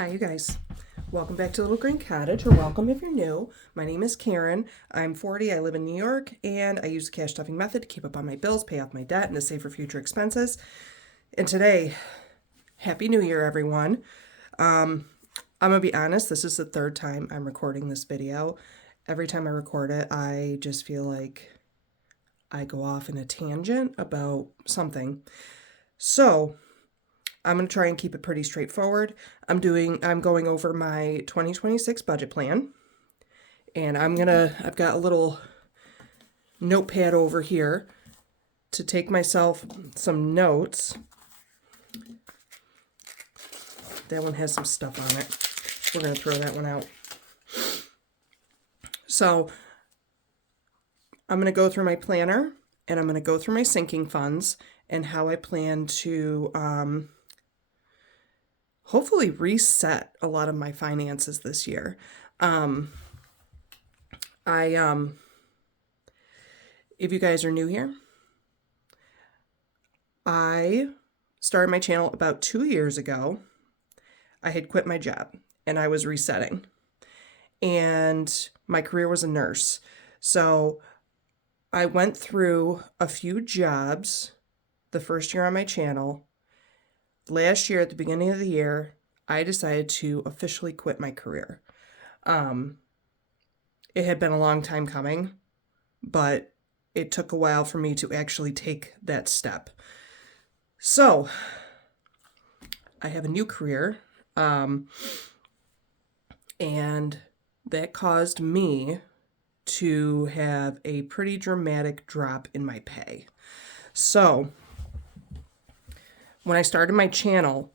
Hi, you guys. Welcome back to Little Green Cottage, or welcome if you're new. My name is Karen. I'm 40. I live in New York, and I use the cash stuffing method to keep up on my bills, pay off my debt, and to save for future expenses. And today, Happy New Year, everyone. I'm gonna be honest, this is the third time I'm recording this video. Every time I record it, I just feel like I go off in a tangent about something. So, I'm going to try and keep it pretty straightforward. I'm going over my 2026 budget plan, and I've got a little notepad over here to take myself some notes. That one has some stuff on it. We're going to throw that one out. So I'm going to go through my planner, and I'm going to go through my sinking funds and how I plan to hopefully reset a lot of my finances this year. If you guys are new here, I started my channel about 2 years ago. I had quit my job and I was resetting, and my career was a nurse. So I went through a few jobs the first year on my channel. Last year, at the beginning of the year, I decided to officially quit my career. It had been a long time coming, but it took a while for me to actually take that step. So, I have a new career, and that caused me to have a pretty dramatic drop in my pay. So, when I started my channel,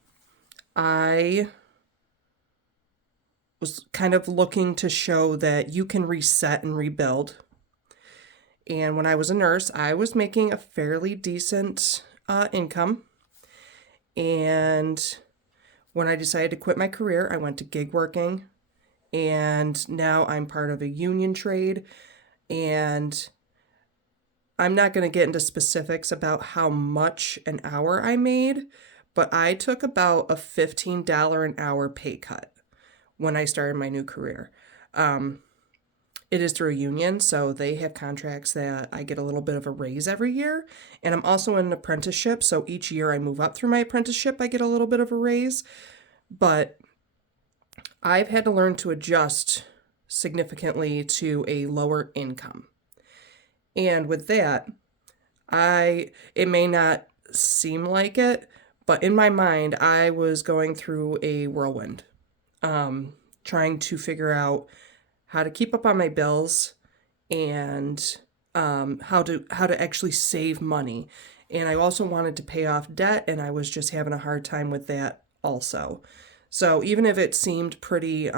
I was kind of looking to show that you can reset and rebuild. And when I was a nurse, I was making a fairly decent income. And when I decided to quit my career, I went to gig working. And now I'm part of a union trade. And I'm not going to get into specifics about how much an hour I made, but I took about a $15 an hour pay cut when I started my new career. It is through a union, so they have contracts that I get a little bit of a raise every year. And I'm also in an apprenticeship, so each year I move up through my apprenticeship, I get a little bit of a raise. But I've had to learn to adjust significantly to a lower income. And with that, it may not seem like it, but in my mind, I was going through a whirlwind, trying to figure out how to keep up on my bills and how to actually save money. And I also wanted to pay off debt, and I was just having a hard time with that also. So even if it seemed pretty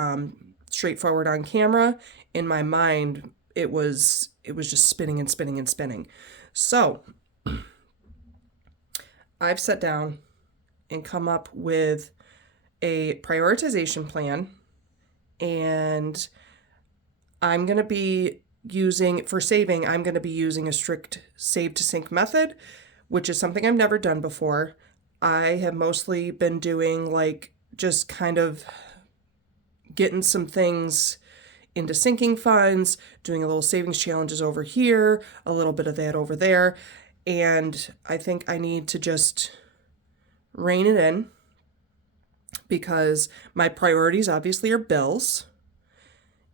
straightforward on camera, in my mind, it was just spinning and spinning and spinning. So I've sat down and come up with a prioritization plan, and I'm going to be using a strict save to sink method, which is something I've never done before. I have mostly been doing like just kind of getting some things into sinking funds, doing a little savings challenges over here, a little bit of that over there. And I think I need to just rein it in, because my priorities obviously are bills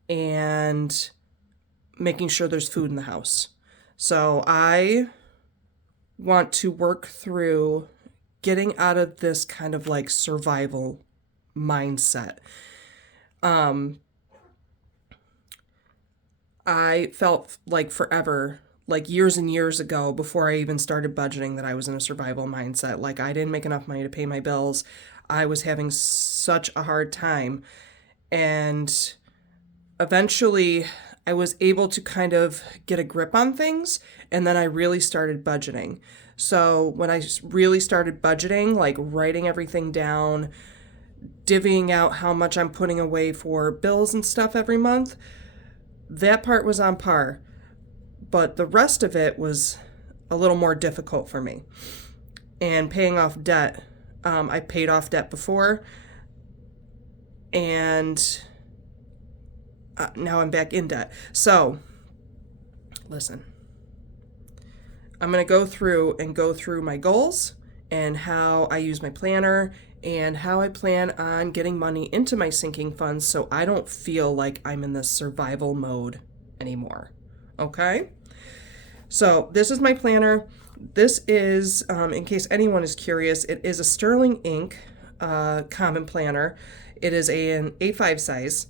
and making sure there's food in the house. So I want to work through getting out of this kind of like survival mindset. I felt like forever, like years and years ago, before I even started budgeting, that I was in a survival mindset. Like I didn't make enough money to pay my bills. I was having such a hard time. And eventually I was able to kind of get a grip on things, and then I really started budgeting. So when I really started budgeting, like writing everything down, divvying out how much I'm putting away for bills and stuff every month, that part was on par. But the rest of it was a little more difficult for me. And paying off debt, I paid off debt before. and now I'm back in debt. So, listen, I'm going to go through my goals and how I use my planner and how I plan on getting money into my sinking funds so I don't feel like I'm in this survival mode anymore. Okay? So this is my planner. This is, in case anyone is curious, it is a Sterling Ink common planner. It is an A5 size.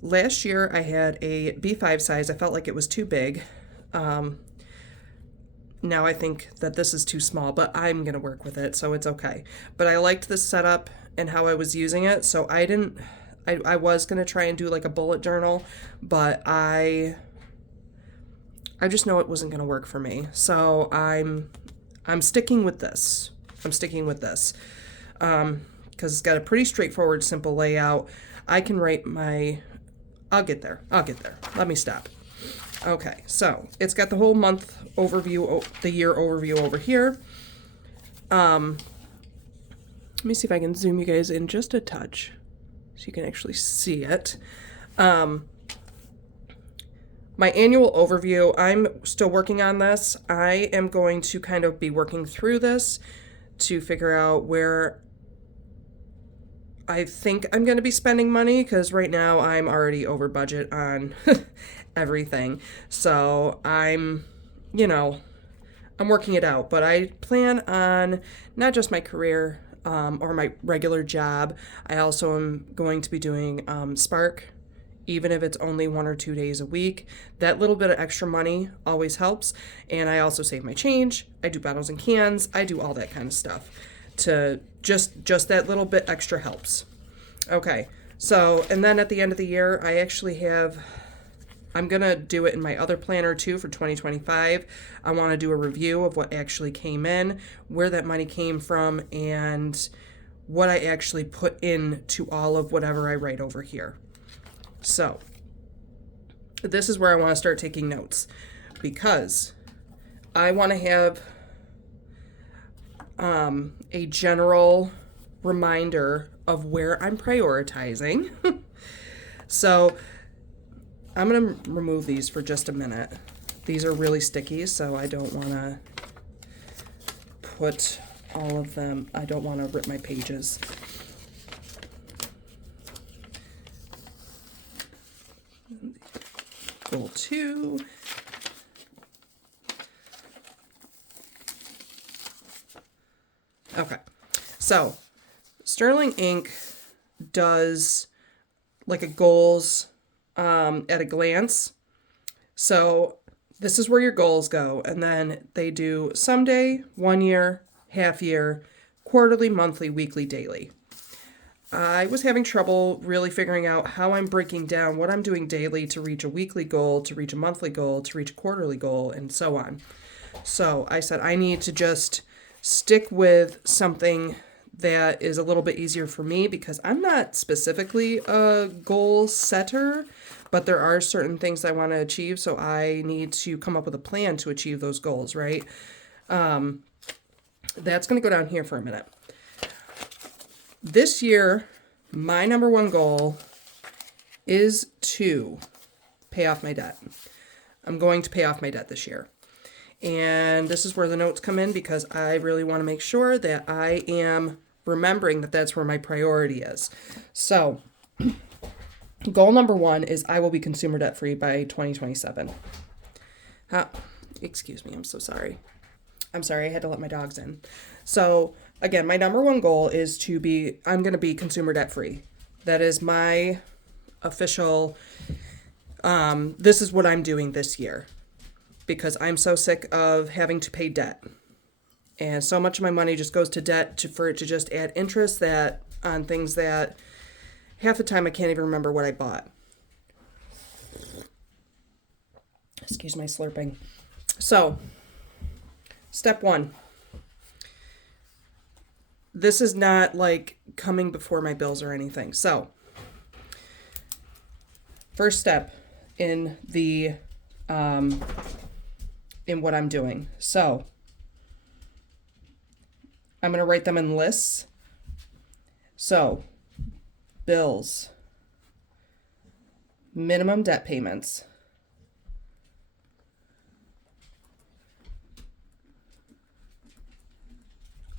Last year I had a B5 size. I felt like it was too big. Now I think that this is too small, but I'm going to work with it, so it's okay. But I liked this setup and how I was using it, so I was going to try and do like a bullet journal, but I just know it wasn't going to work for me. So I'm sticking with this. Because it's got a pretty straightforward, simple layout. I can write I'll get there. Let me stop. Okay, so it's got the whole month overview, the year overview over here. Let me see if I can zoom you guys in just a touch so you can actually see it. My annual overview, I'm still working on this. I am going to kind of be working through this to figure out where I think I'm going to be spending money, because right now I'm already over budget on everything. So I'm working it out, but I plan on not just my career or my regular job. I also am going to be doing Spark, even if it's only 1 or 2 days a week. That little bit of extra money always helps. And I also save my change. I do bottles and cans. I do all that kind of stuff. To just that little bit extra helps. Okay, so, and then at the end of the year, I'm going to do it in my other planner too for 2025. I want to do a review of what actually came in, where that money came from, and what I actually put into all of whatever I write over here. So, this is where I want to start taking notes, because I want to have a general reminder of where I'm prioritizing. So I'm going to remove these for just a minute. These are really sticky, so I don't want to put all of them, I don't want to rip my pages. Goal 2. Okay, so Sterling Ink does like a goals at a glance. So this is where your goals go, and then they do someday, 1 year, half year, quarterly, monthly, weekly, daily. I was having trouble really figuring out how I'm breaking down what I'm doing daily to reach a weekly goal, to reach a monthly goal, to reach a quarterly goal, and so on. So I said I need to just stick with something that is a little bit easier for me, because I'm not specifically a goal setter, but there are certain things I want to achieve, so I need to come up with a plan to achieve those goals, right? That's going to go down here for a minute. This year, my number one goal is to pay off my debt. I'm going to pay off my debt this year. And this is where the notes come in, because I really want to make sure that I am remembering that that's where my priority is. So, goal number 1 is I will be consumer debt free by 2027. Excuse me, I'm so sorry. I'm sorry, I had to let my dogs in. So, again, my number 1 goal is I'm going to be consumer debt free. That is my official, this is what I'm doing this year, because I'm so sick of having to pay debt. And so much of my money just goes to debt for it to just add interest on things that half the time I can't even remember what I bought. Excuse my slurping. So, step 1. This is not like coming before my bills or anything. So, first step in in what I'm doing. So, I'm going to write them in lists. So, bills, minimum debt payments.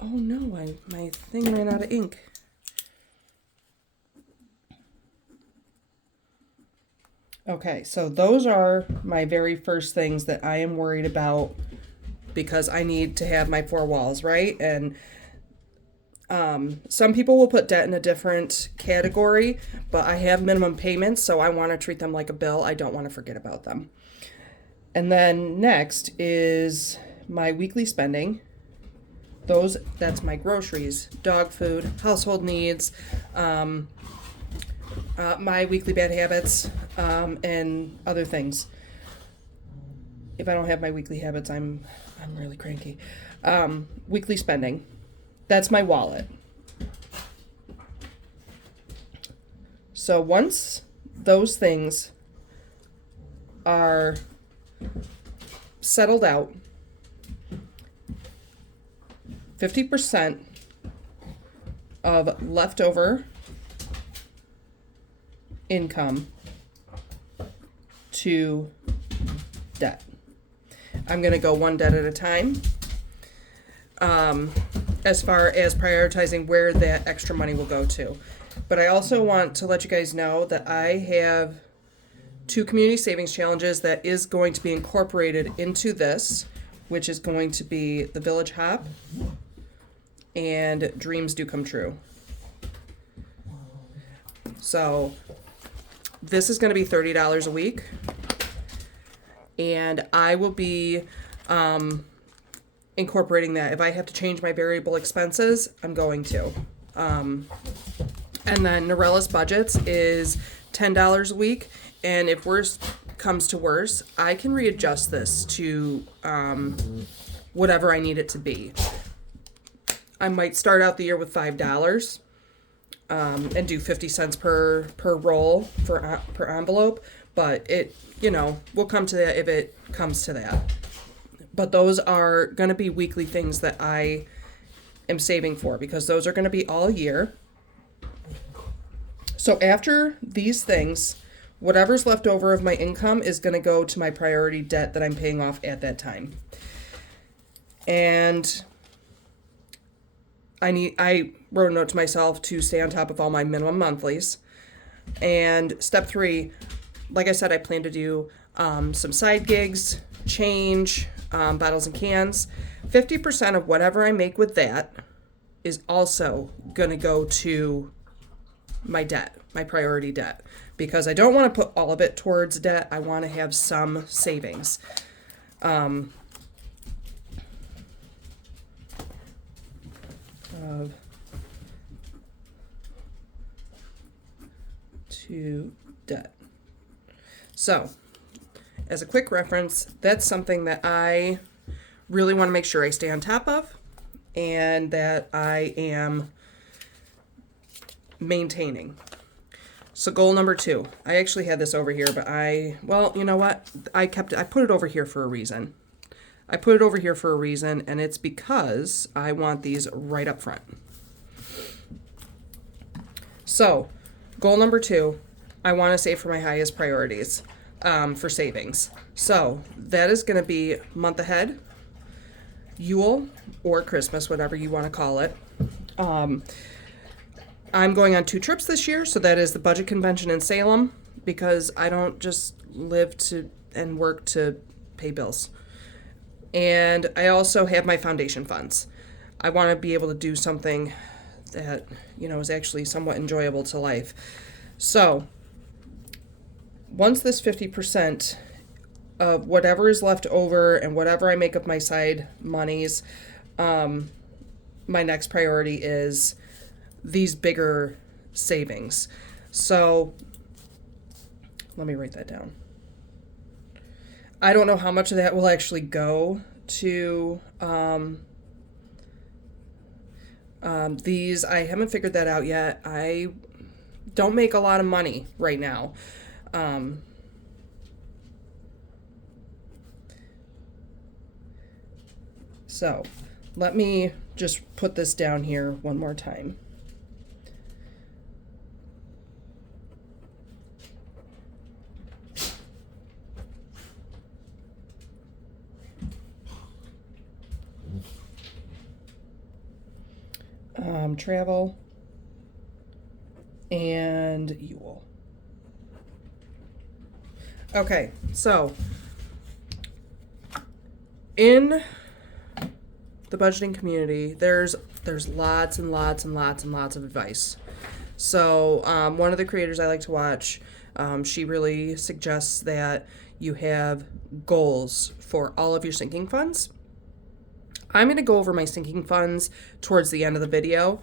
Oh no, my thing ran out of ink. Okay, so those are my very first things that I am worried about because I need to have my four walls, right? And some people will put debt in a different category, but I have minimum payments, so I want to treat them like a bill. I don't want to forget about them. And then next is my weekly spending. That's my groceries, dog food, household needs, my weekly bad habits, and other things. If I don't have my weekly habits, I'm really cranky. Weekly spending. That's my wallet. So once those things are settled out, 50% of leftover income to debt. I'm going to go one debt at a time. As far as prioritizing where that extra money will go to. But I also want to let you guys know that I have 2 community savings challenges that is going to be incorporated into this, which is going to be the Village Hop and Dreams Do Come True. So this is going to be $30 a week, and I will be incorporating that. If I have to change my variable expenses, I'm going to. And then Norella's Budgets is $10 a week, and if worse comes to worse, I can readjust this to whatever I need it to be. I might start out the year with $5 and do 50 cents per roll per envelope, but we'll come to that if it comes to that. But those are going to be weekly things that I am saving for because those are going to be all year. So after these things, whatever's left over of my income is going to go to my priority debt that I'm paying off at that time. And I wrote a note to myself to stay on top of all my minimum monthlies. And step 3, like I said, I plan to do some side gigs, change, bottles and cans. 50% of whatever I make with that is also going to go to my debt, my priority debt, because I don't want to put all of it towards debt. I want to have some savings. To debt. So, as a quick reference, that's something that I really want to make sure I stay on top of and that I am maintaining. So goal number 2, I actually had this over here, but you know what? I put it over here for a reason. And it's because I want these right up front. So, goal number 2, I want to save for my highest priorities for savings. So, that is going to be month ahead, Yule, or Christmas, whatever you want to call it. I'm going on 2 trips this year, so that is the budget convention in Salem, because I don't just live and work to pay bills. And I also have my foundation funds. I want to be able to do something that, is actually somewhat enjoyable to life. So, once this 50% of whatever is left over and whatever I make up my side monies, my next priority is these bigger savings. So, let me write that down. I don't know how much of that will actually go to these. I haven't figured that out yet. I don't make a lot of money right now. So let me just put this down here one more time. Travel, and Yule. Okay, so in the budgeting community, there's lots and lots and lots and lots of advice. So one of the creators I like to watch, she really suggests that you have goals for all of your sinking funds. I'm going to go over my sinking funds towards the end of the video,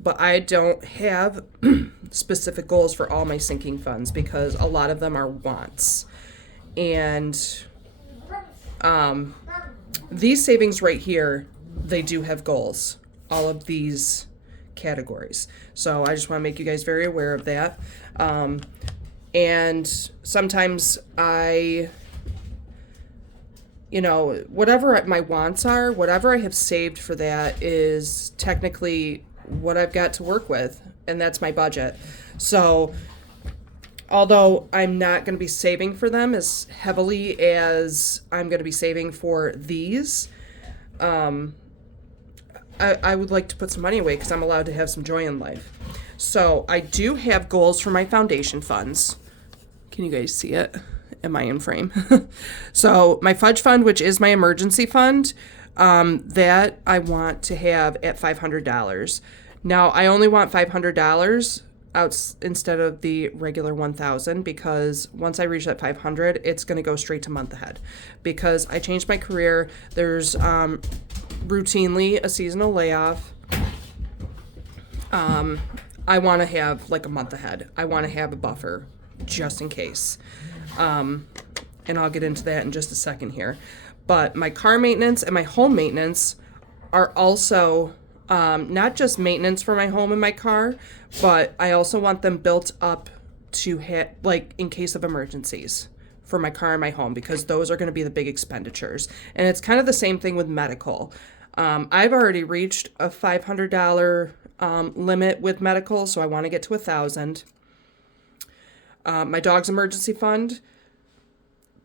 but I don't have specific goals for all my sinking funds because a lot of them are wants. And these savings right here, they do have goals, all of these categories. So I just want to make you guys very aware of that. And sometimes whatever my wants are, whatever I have saved for that is technically what I've got to work with, and that's my budget. So although I'm not going to be saving for them as heavily as I'm going to be saving for these, I would like to put some money away because I'm allowed to have some joy in life. So I do have goals for my foundation funds. Can you guys see it? Am I in frame? So my fudge fund, which is my emergency fund, that I want to have at $500. Now I only want $500 out instead of the regular 1,000 because once I reach that 500, it's going to go straight to month ahead because I changed my career. There's routinely a seasonal layoff. I want to have like a month ahead. I want to have a buffer just in case. And I'll get into that in just a second here. But my car maintenance and my home maintenance are also not just maintenance for my home and my car, but I also want them built up to hit like in case of emergencies for my car and my home because those are going to be the big expenditures. And it's kind of the same thing with medical. I've already reached a $500 limit with medical, so I want to get to 1,000. My dog's emergency fund.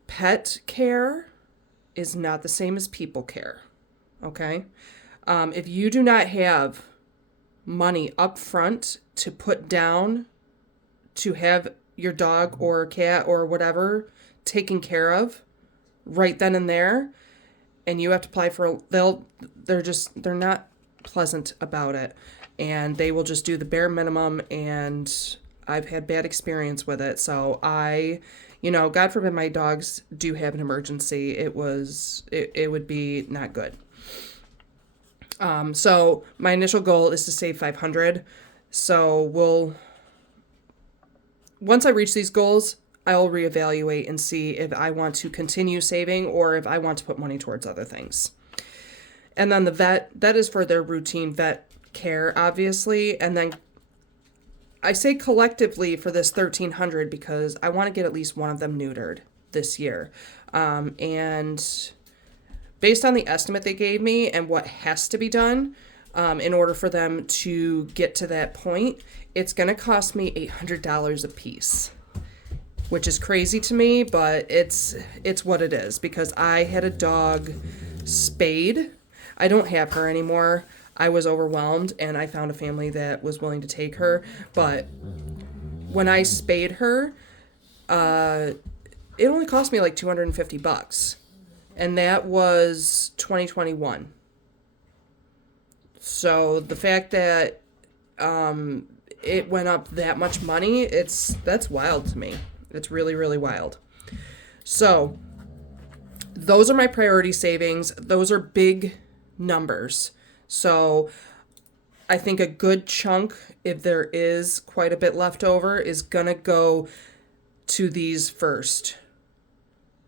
Pet care is not the same as people care. Okay? If you do not have money up front to put down to have your dog or cat or whatever taken care of right then and there, and you have to apply for they're not pleasant about it, and they will just do the bare minimum, and I've had bad experience with it. So God forbid my dogs do have an emergency, it would be not good. So my initial goal is to save 500. So once I reach these goals, I'll reevaluate and see if I want to continue saving or if I want to put money towards other things. And then the vet, that is for their routine vet care, obviously. And then I say collectively for this 1,300 because I want to get at least one of them neutered this year. And based on the estimate they gave me and what has to be done in order for them to get to that point, it's going to cost me $800 a piece, which is crazy to me, but it's what it is because I had a dog spayed. I don't have her anymore. I was overwhelmed and I found a family that was willing to take her. But when I spayed her, it only cost me like $250. And that was 2021. So the fact that it went up that much money, that's wild to me. It's really, really wild. So those are my priority savings. Those are big numbers. So I think a good chunk, if there is quite a bit left over, is going to go to these first.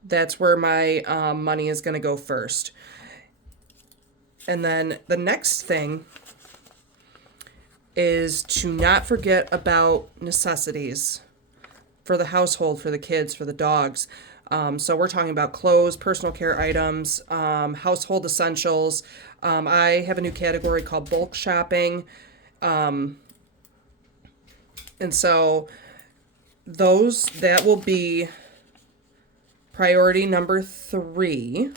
That's where my money is going to go first. And then the next thing is to not forget about necessities for the household, for the kids, for the dogs. So we're talking about clothes, personal care items, household essentials. I have a new category called bulk shopping. And so that will be priority number 3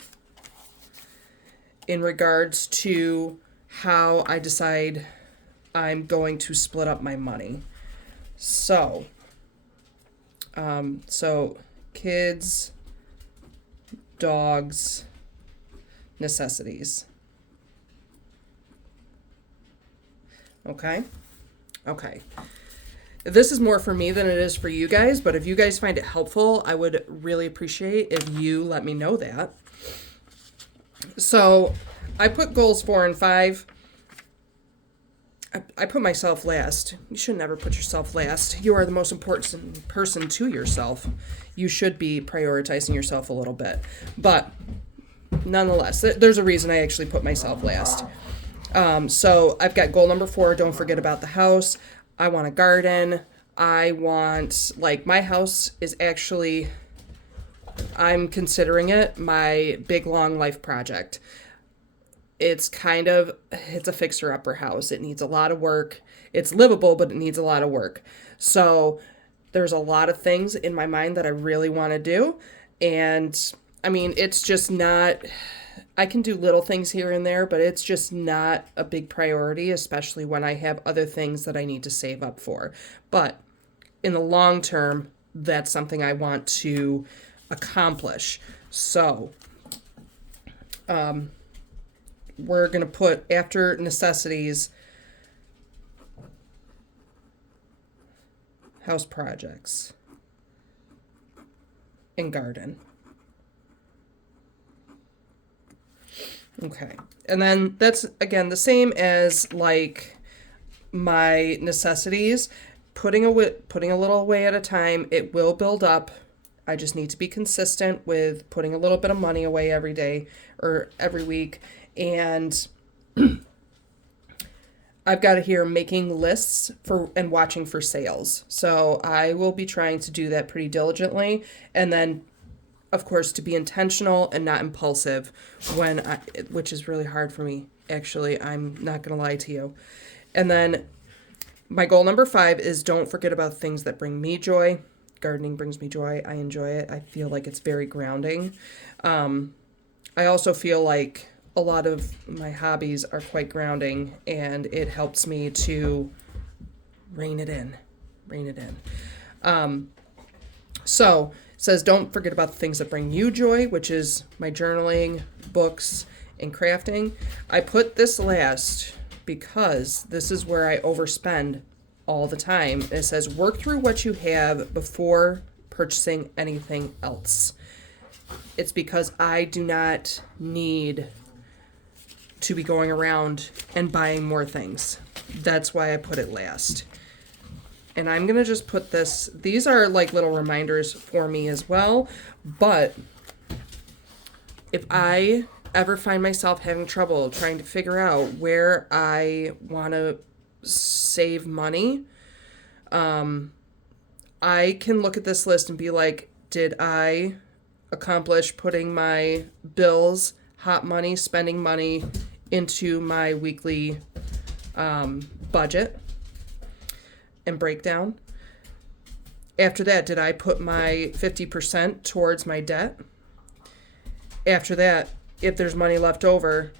in regards to how I decide I'm going to split up my money. So, kids, dogs, necessities. Okay? Okay. This is more for me than it is for you guys, but if you guys find it helpful, I would really appreciate if you let me know that. So, I put goals 4 and 5. I put myself last. You should never put yourself last. You are the most important person to yourself. You should be prioritizing yourself a little bit. But nonetheless, there's a reason I actually put myself last. So I've got goal number 4, don't forget about the house. I want a garden. I want, my house is actually, I'm considering it my big, long life project. It's a fixer-upper house. It needs a lot of work. It's livable, but it needs a lot of work. So there's a lot of things in my mind that I really want to do. And, it's just not, I can do little things here and there, but it's just not a big priority, especially when I have other things that I need to save up for. But in the long term, that's something I want to accomplish. So, we're going to put, after necessities, house projects and garden. Okay. And then that's, again, the same as my necessities. Putting a little away at a time, it will build up. I just need to be consistent with putting a little bit of money away every day or every week. And I've got to here making lists and watching for sales. So I will be trying to do that pretty diligently. And then, of course, to be intentional and not impulsive which is really hard for me, actually. I'm not going to lie to you. And then my goal number 5 is don't forget about things that bring me joy. Gardening brings me joy. I enjoy it. I feel like it's very grounding. I also feel like a lot of my hobbies are quite grounding, and it helps me to rein it in. So it says don't forget about the things that bring you joy, which is my journaling, books, and crafting. I put this last because this is where I overspend all the time. It says work through what you have before purchasing anything else. It's because I do not need to be going around and buying more things. That's why I put it last. And I'm going to just put this, these are like little reminders for me as well, but if I ever find myself having trouble trying to figure out where I want to save money, I can look at this list and be like, did I accomplish putting my bills, hot money, spending money into my weekly budget and breakdown? After that, did I put my 50% towards my debt? After that, if there's money left over,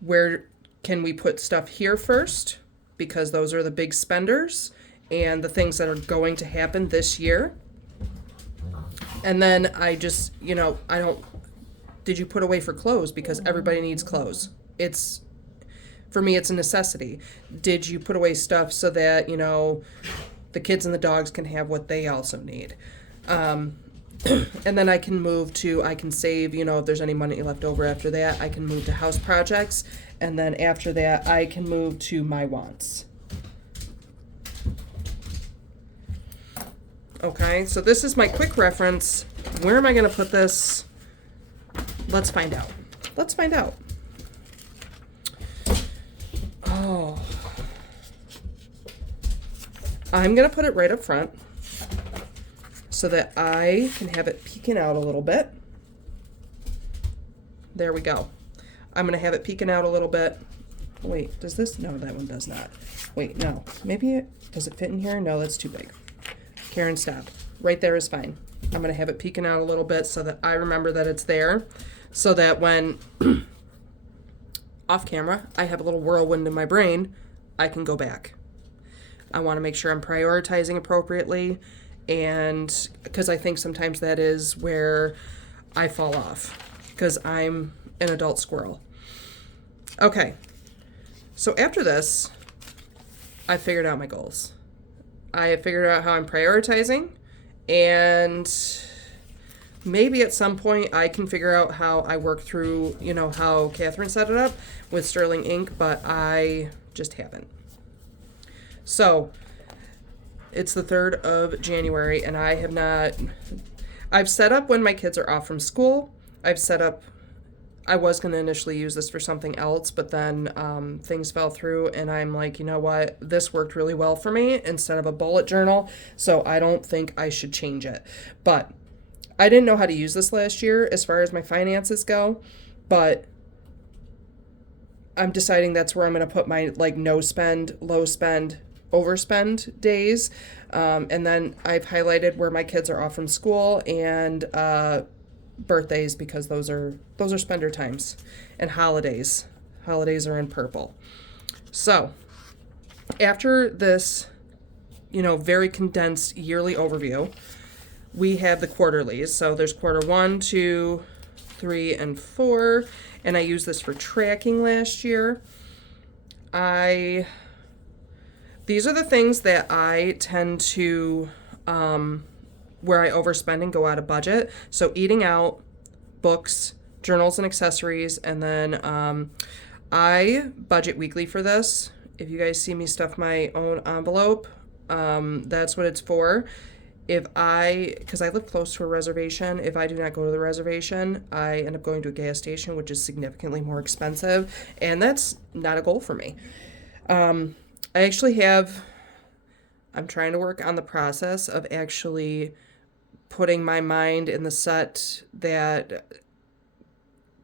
where can we put stuff here first? Because those are the big spenders and the things that are going to happen this year. And then I just, did you put away for clothes? Because everybody needs clothes. For me, it's a necessity. Did you put away stuff so that, the kids and the dogs can have what they also need? And then I can save, if there's any money left over after that, I can move to house projects. And then after that, I can move to my wants. Okay, so this is my quick reference. Where am I going to put this? Let's find out. Oh. I'm going to put it right up front so that I can have it peeking out a little bit. There we go. I'm going to have it peeking out a little bit. Wait, does this? No, that one does not. Wait, no. Does it fit in here? No, that's too big. Karen, stop. Right there is fine. I'm going to have it peeking out a little bit so that I remember that it's there. So that when off camera, I have a little whirlwind in my brain I can go back. I want to make sure I'm prioritizing appropriately, and because I think sometimes that is where I fall off because I'm an adult squirrel. Okay, so after this, I figured out my goals. I have figured out how I'm prioritizing, and maybe at some point I can figure out how I work through, how Catherine set it up with Sterling Inc., but I just haven't. So, it's the 3rd of January, and I've set up when my kids are off from school. I was going to initially use this for something else, but then things fell through, and I'm like, you know what? This worked really well for me instead of a bullet journal, so I don't think I should change it. But I didn't know how to use this last year as far as my finances go, but I'm deciding that's where I'm going to put my no spend, low spend, overspend days. And then I've highlighted where my kids are off from school and birthdays, because those are spender times, and holidays. Holidays are in purple. So after this, very condensed yearly overview, we have the quarterlies. So there's quarter 1, 2, 3, and 4. And I used this for tracking last year. These are the things that I tend to, where I overspend and go out of budget. So eating out, books, journals and accessories, and then I budget weekly for this. If you guys see me stuff my own envelope, that's what it's for. Because I live close to a reservation, if I do not go to the reservation, I end up going to a gas station, which is significantly more expensive, and that's not a goal for me. I'm trying to work on the process of actually putting my mind in the set that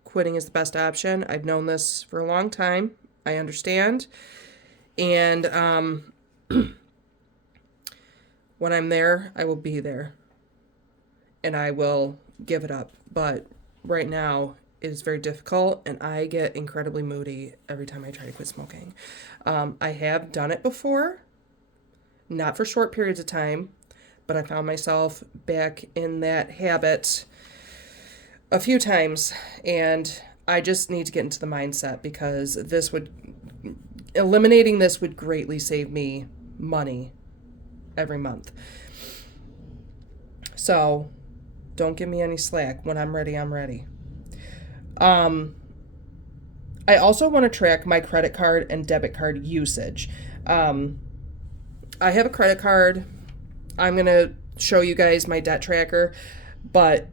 quitting is the best option. I've known this for a long time. I understand. And when I'm there, I will be there. And I will give it up. But right now, it is very difficult, and I get incredibly moody every time I try to quit smoking. I have done it before, not for short periods of time, but I found myself back in that habit a few times, and I just need to get into the mindset, because eliminating this would greatly save me money every month. So don't give me any slack. When I'm ready, I'm ready. I also want to track my credit card and debit card usage. I have a credit card. I'm going to show you guys my debt tracker, but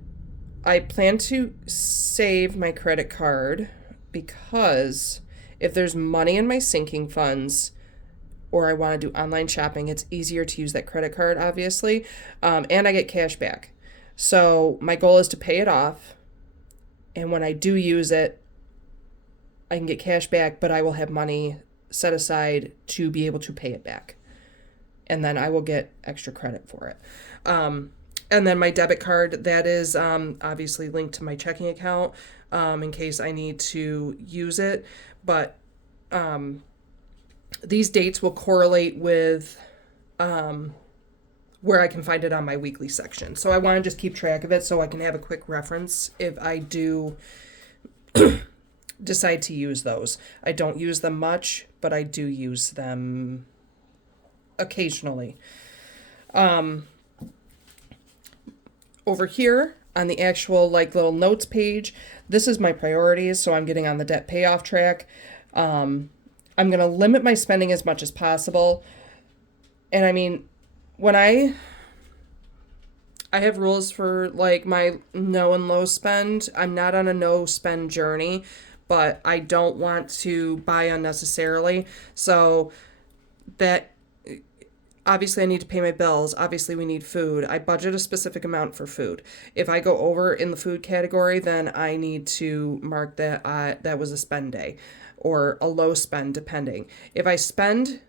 I plan to save my credit card because if there's money in my sinking funds, or I want to do online shopping, it's easier to use that credit card, obviously, and I get cash back. So my goal is to pay it off, and when I do use it, I can get cash back, but I will have money set aside to be able to pay it back, and then I will get extra credit for it. And then my debit card, that is obviously linked to my checking account in case I need to use it, but these dates will correlate with where I can find it on my weekly section. So I want to just keep track of it so I can have a quick reference if I do decide to use those. I don't use them much, but I do use them occasionally. Over here on the actual little notes page, this is my priorities. So I'm getting on the debt payoff track. I'm going to limit my spending as much as possible. And I mean, when I have rules for my no and low spend. I'm not on a no spend journey, but I don't want to buy unnecessarily. So that obviously I need to pay my bills. Obviously we need food. I budget a specific amount for food. If I go over in the food category, then I need to mark that that was a spend day or a low spend, depending. If I spend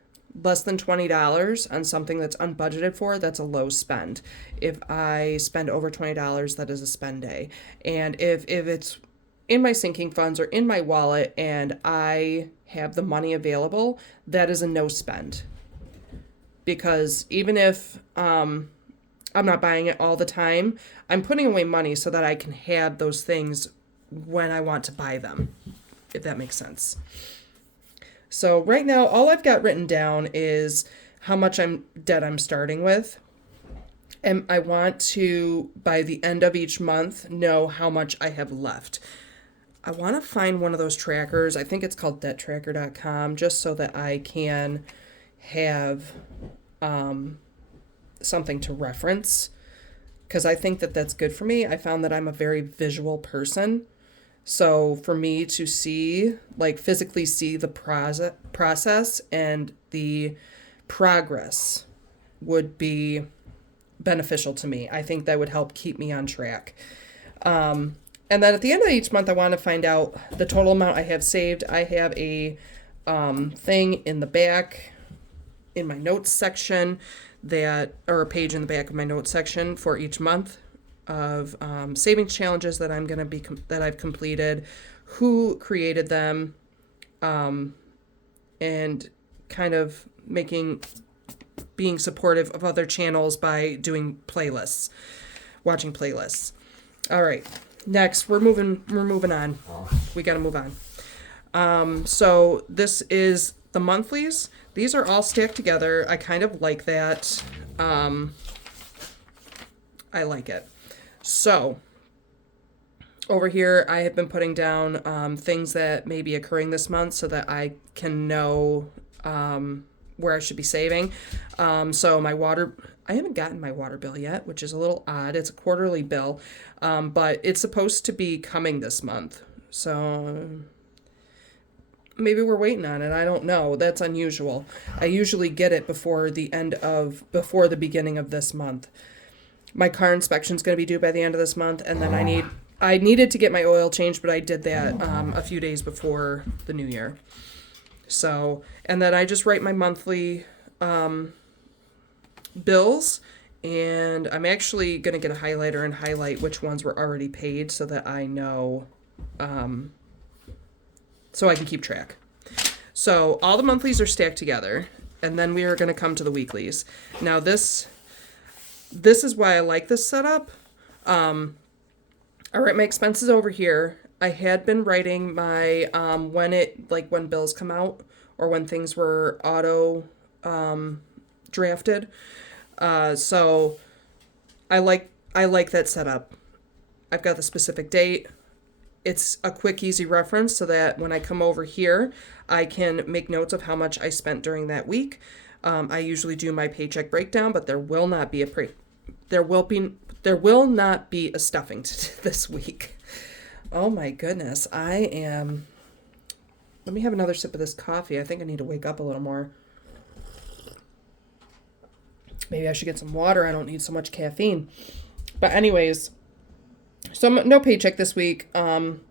less than $20 on something that's unbudgeted for, that's a low spend. If I spend over $20, that is a spend day. And if it's in my sinking funds or in my wallet and I have the money available, that is a no spend. Because even if I'm not buying it all the time, I'm putting away money so that I can have those things when I want to buy them, if that makes sense. So right now, all I've got written down is how much debt I'm starting with. And I want to, by the end of each month, know how much I have left. I want to find one of those trackers. I think it's called debttracker.com, just so that I can have something to reference, because I think that that's good for me. I found that I'm a very visual person. So for me to see, like physically see the process and the progress would be beneficial to me. I think that would help keep me on track. And then at the end of each month, I want to find out the total amount I have saved. I have a thing in the back in my notes section or a page in the back of my notes section for each month of savings challenges that I'm going to be that I've completed, who created them, and kind of being supportive of other channels by doing playlists, watching playlists. All right, next we're moving on. We got to move on. So this is the monthlies. These are all stacked together. I kind of like that. I like it. So over here, I have been putting down things that may be occurring this month so that I can know where I should be saving. So my water, I haven't gotten my water bill yet, which is a little odd. It's a quarterly bill, but it's supposed to be coming this month. So maybe we're waiting on it. I don't know. That's unusual. I usually get it before the beginning of this month. My car inspection is going to be due by the end of this month, and then I needed to get my oil changed, but I did that a few days before the new year. So, and then I just write my monthly bills, and I'm actually going to get a highlighter and highlight which ones were already paid so that I know, so I can keep track. So all the monthlies are stacked together, and then we are going to come to the weeklies. Now this is why I like this setup. I write my expenses over here. I had been writing my when bills come out or when things were auto drafted. So I like that setup. I've got the specific date. It's a quick, easy reference so that when I come over here, I can make notes of how much I spent during that week. I usually do my paycheck breakdown, but there will not be a stuffing this week. Oh my goodness, let me have another sip of this coffee. I think I need to wake up a little more. Maybe I should get some water. I don't need so much caffeine. But anyways, so no paycheck this week. I'm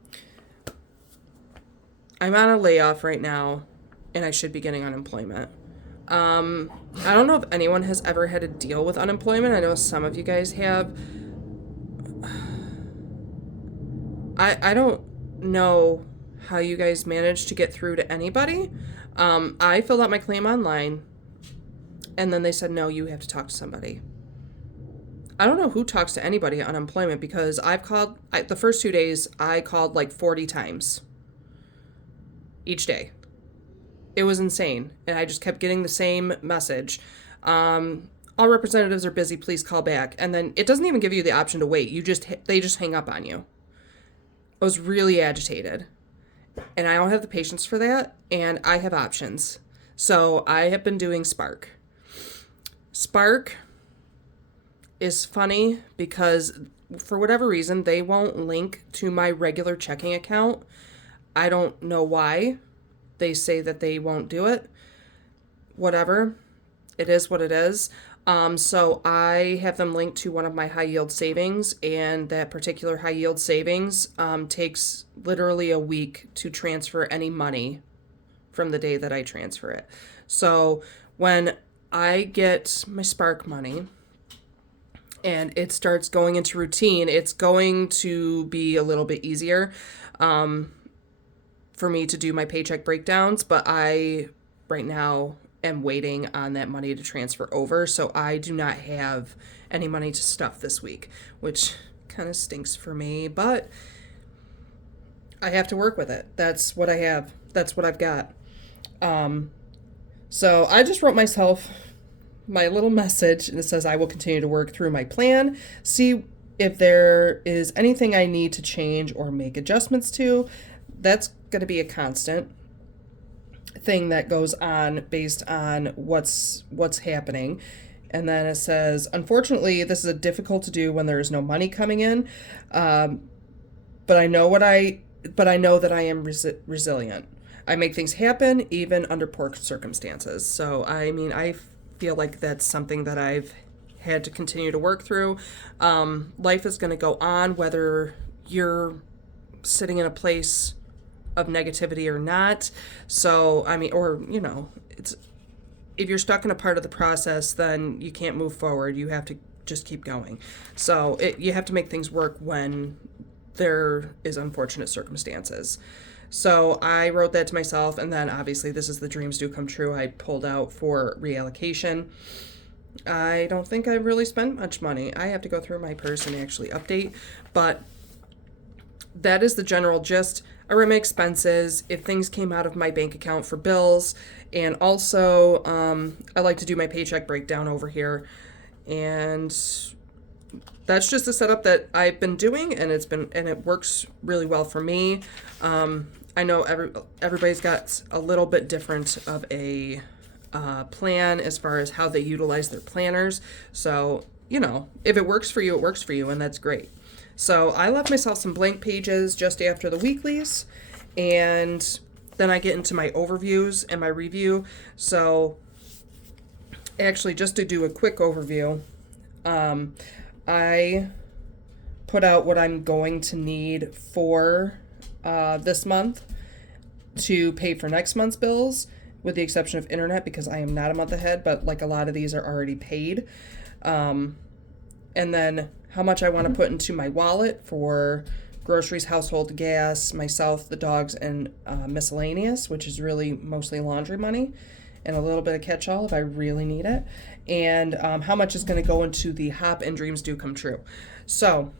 on a layoff right now, and I should be getting unemployment. I don't know if anyone has ever had to deal with unemployment. I know some of you guys have. I don't know how you guys manage to get through to anybody. I filled out my claim online, and then they said, no, you have to talk to somebody. I don't know who talks to anybody at unemployment, because the first 2 days, I called like 40 times each day. It was insane. And I just kept getting the same message. All representatives are busy. Please call back. And then it doesn't even give you the option to wait. They just hang up on you. I was really agitated. And I don't have the patience for that. And I have options. So I have been doing Spark. Spark is funny because for whatever reason, they won't link to my regular checking account. I don't know why. They say that they won't do it. Whatever. It is what it is. So I have them linked to one of my high yield savings, and that particular high yield savings takes literally a week to transfer any money from the day that I transfer it. So when I get my Spark money and it starts going into routine, it's going to be a little bit easier for me to do my paycheck breakdowns. But I, right now, am waiting on that money to transfer over. So I do not have any money to stuff this week, which kind of stinks for me. But I have to work with it. That's what I have. That's what I've got. So I just wrote myself my little message, and it says, I will continue to work through my plan, see if there is anything I need to change or make adjustments to. That's going to be a constant thing that goes on based on what's happening. And then it says, unfortunately, this is difficult to do when there is no money coming in. But I know that I am resilient. I make things happen even under poor circumstances. So, I mean, I feel like that's something that I've had to continue to work through. Life is going to go on whether you're sitting in a place of negativity or not. So, I mean, or, you know, if you're stuck in a part of the process, then you can't move forward. You have to just keep going. So you have to make things work when there is unfortunate circumstances. So I wrote that to myself, and then obviously this is the dreams do come true. I pulled out for reallocation. I don't think I really spent much money. I have to go through my purse and actually update, but that is the general gist. I write my expenses, if things came out of my bank account for bills, and also I like to do my paycheck breakdown over here, and that's just the setup that I've been doing, and it works really well for me. I know everybody's got a little bit different of a plan as far as how they utilize their planners. So, you know, if it works for you, it works for you, and that's great. So I left myself some blank pages just after the weeklies, and then I get into my overviews and my review. So actually, just to do a quick overview, I put out what I'm going to need for this month to pay for next month's bills, with the exception of internet, because I am not a month ahead, but like a lot of these are already paid. And then how much I want to put into my wallet for groceries, household gas, myself, the dogs, and miscellaneous, which is really mostly laundry money, and a little bit of catch-all if I really need it. And how much is going to go into the HOP and Dreams Do Come True. So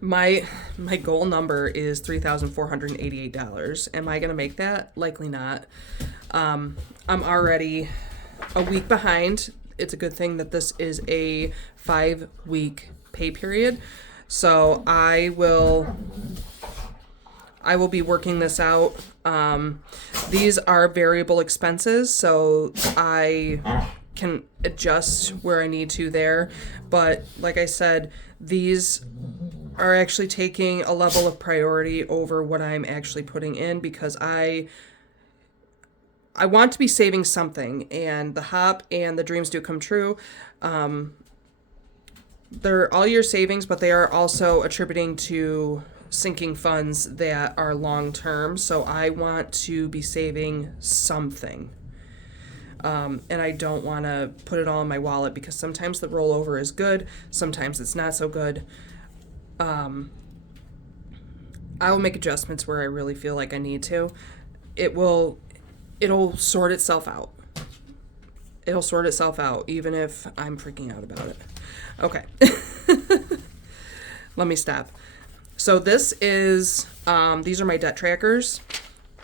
my goal number is $3,488. Am I going to make that? Likely not. I'm already a week behind. It's a good thing that this is a 5-week pay period. So I will be working this out. These are variable expenses, so I can adjust where I need to there. But like I said, these are actually taking a level of priority over what I'm actually putting in, because I want to be saving something, and the HOP and the Dreams Do Come True, they're all your savings, but they are also attributing to sinking funds that are long term. So I want to be saving something. And I don't want to put it all in my wallet, because sometimes the rollover is good, sometimes it's not so good. I will make adjustments where I really feel like I need to. It'll sort itself out. It'll sort itself out, even if I'm freaking out about it. Okay. Let me stop. So this is, these are my debt trackers.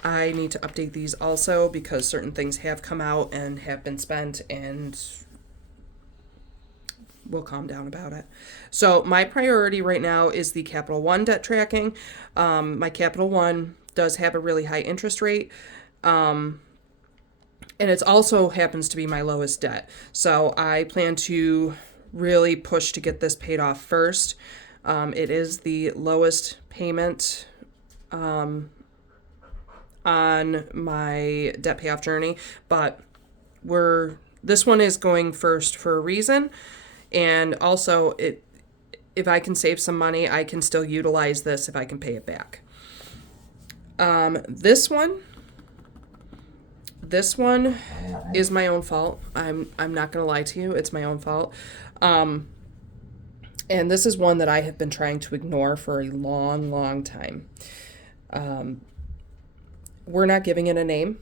I need to update these also, because certain things have come out and have been spent, and we'll calm down about it. So my priority right now is the Capital One debt tracking. My Capital One does have a really high interest rate. And it also happens to be my lowest debt. So I plan to really push to get this paid off first. It is the lowest payment on my debt payoff journey, but this one is going first for a reason. And also, if I can save some money, I can still utilize this if I can pay it back. This one, this one is my own fault. I'm not gonna lie to you. It's my own fault. And this is one that I have been trying to ignore for a long, long time. We're not giving it a name.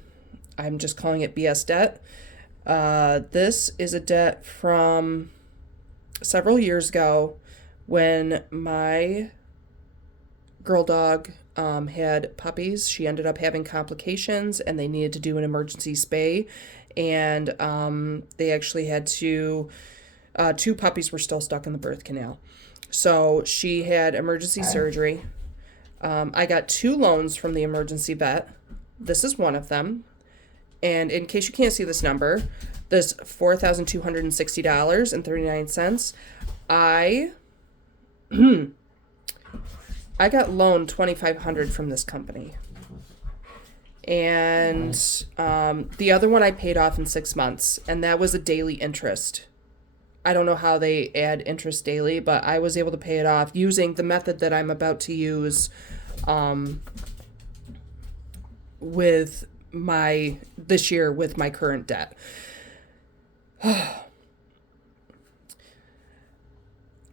I'm just calling it BS debt. This is a debt from several years ago when my girl dog had puppies. She ended up having complications and they needed to do an emergency spay. And they actually had two puppies were still stuck in the birth canal. So she had emergency surgery. I got 2 loans from the emergency vet. This is one of them. And in case you can't see this number, this $4,260.39. I got loaned $2,500 from this company. And the other one I paid off in 6 months, and that was a daily interest. I don't know how they add interest daily, but I was able to pay it off using the method that I'm about to use with this year with my current debt.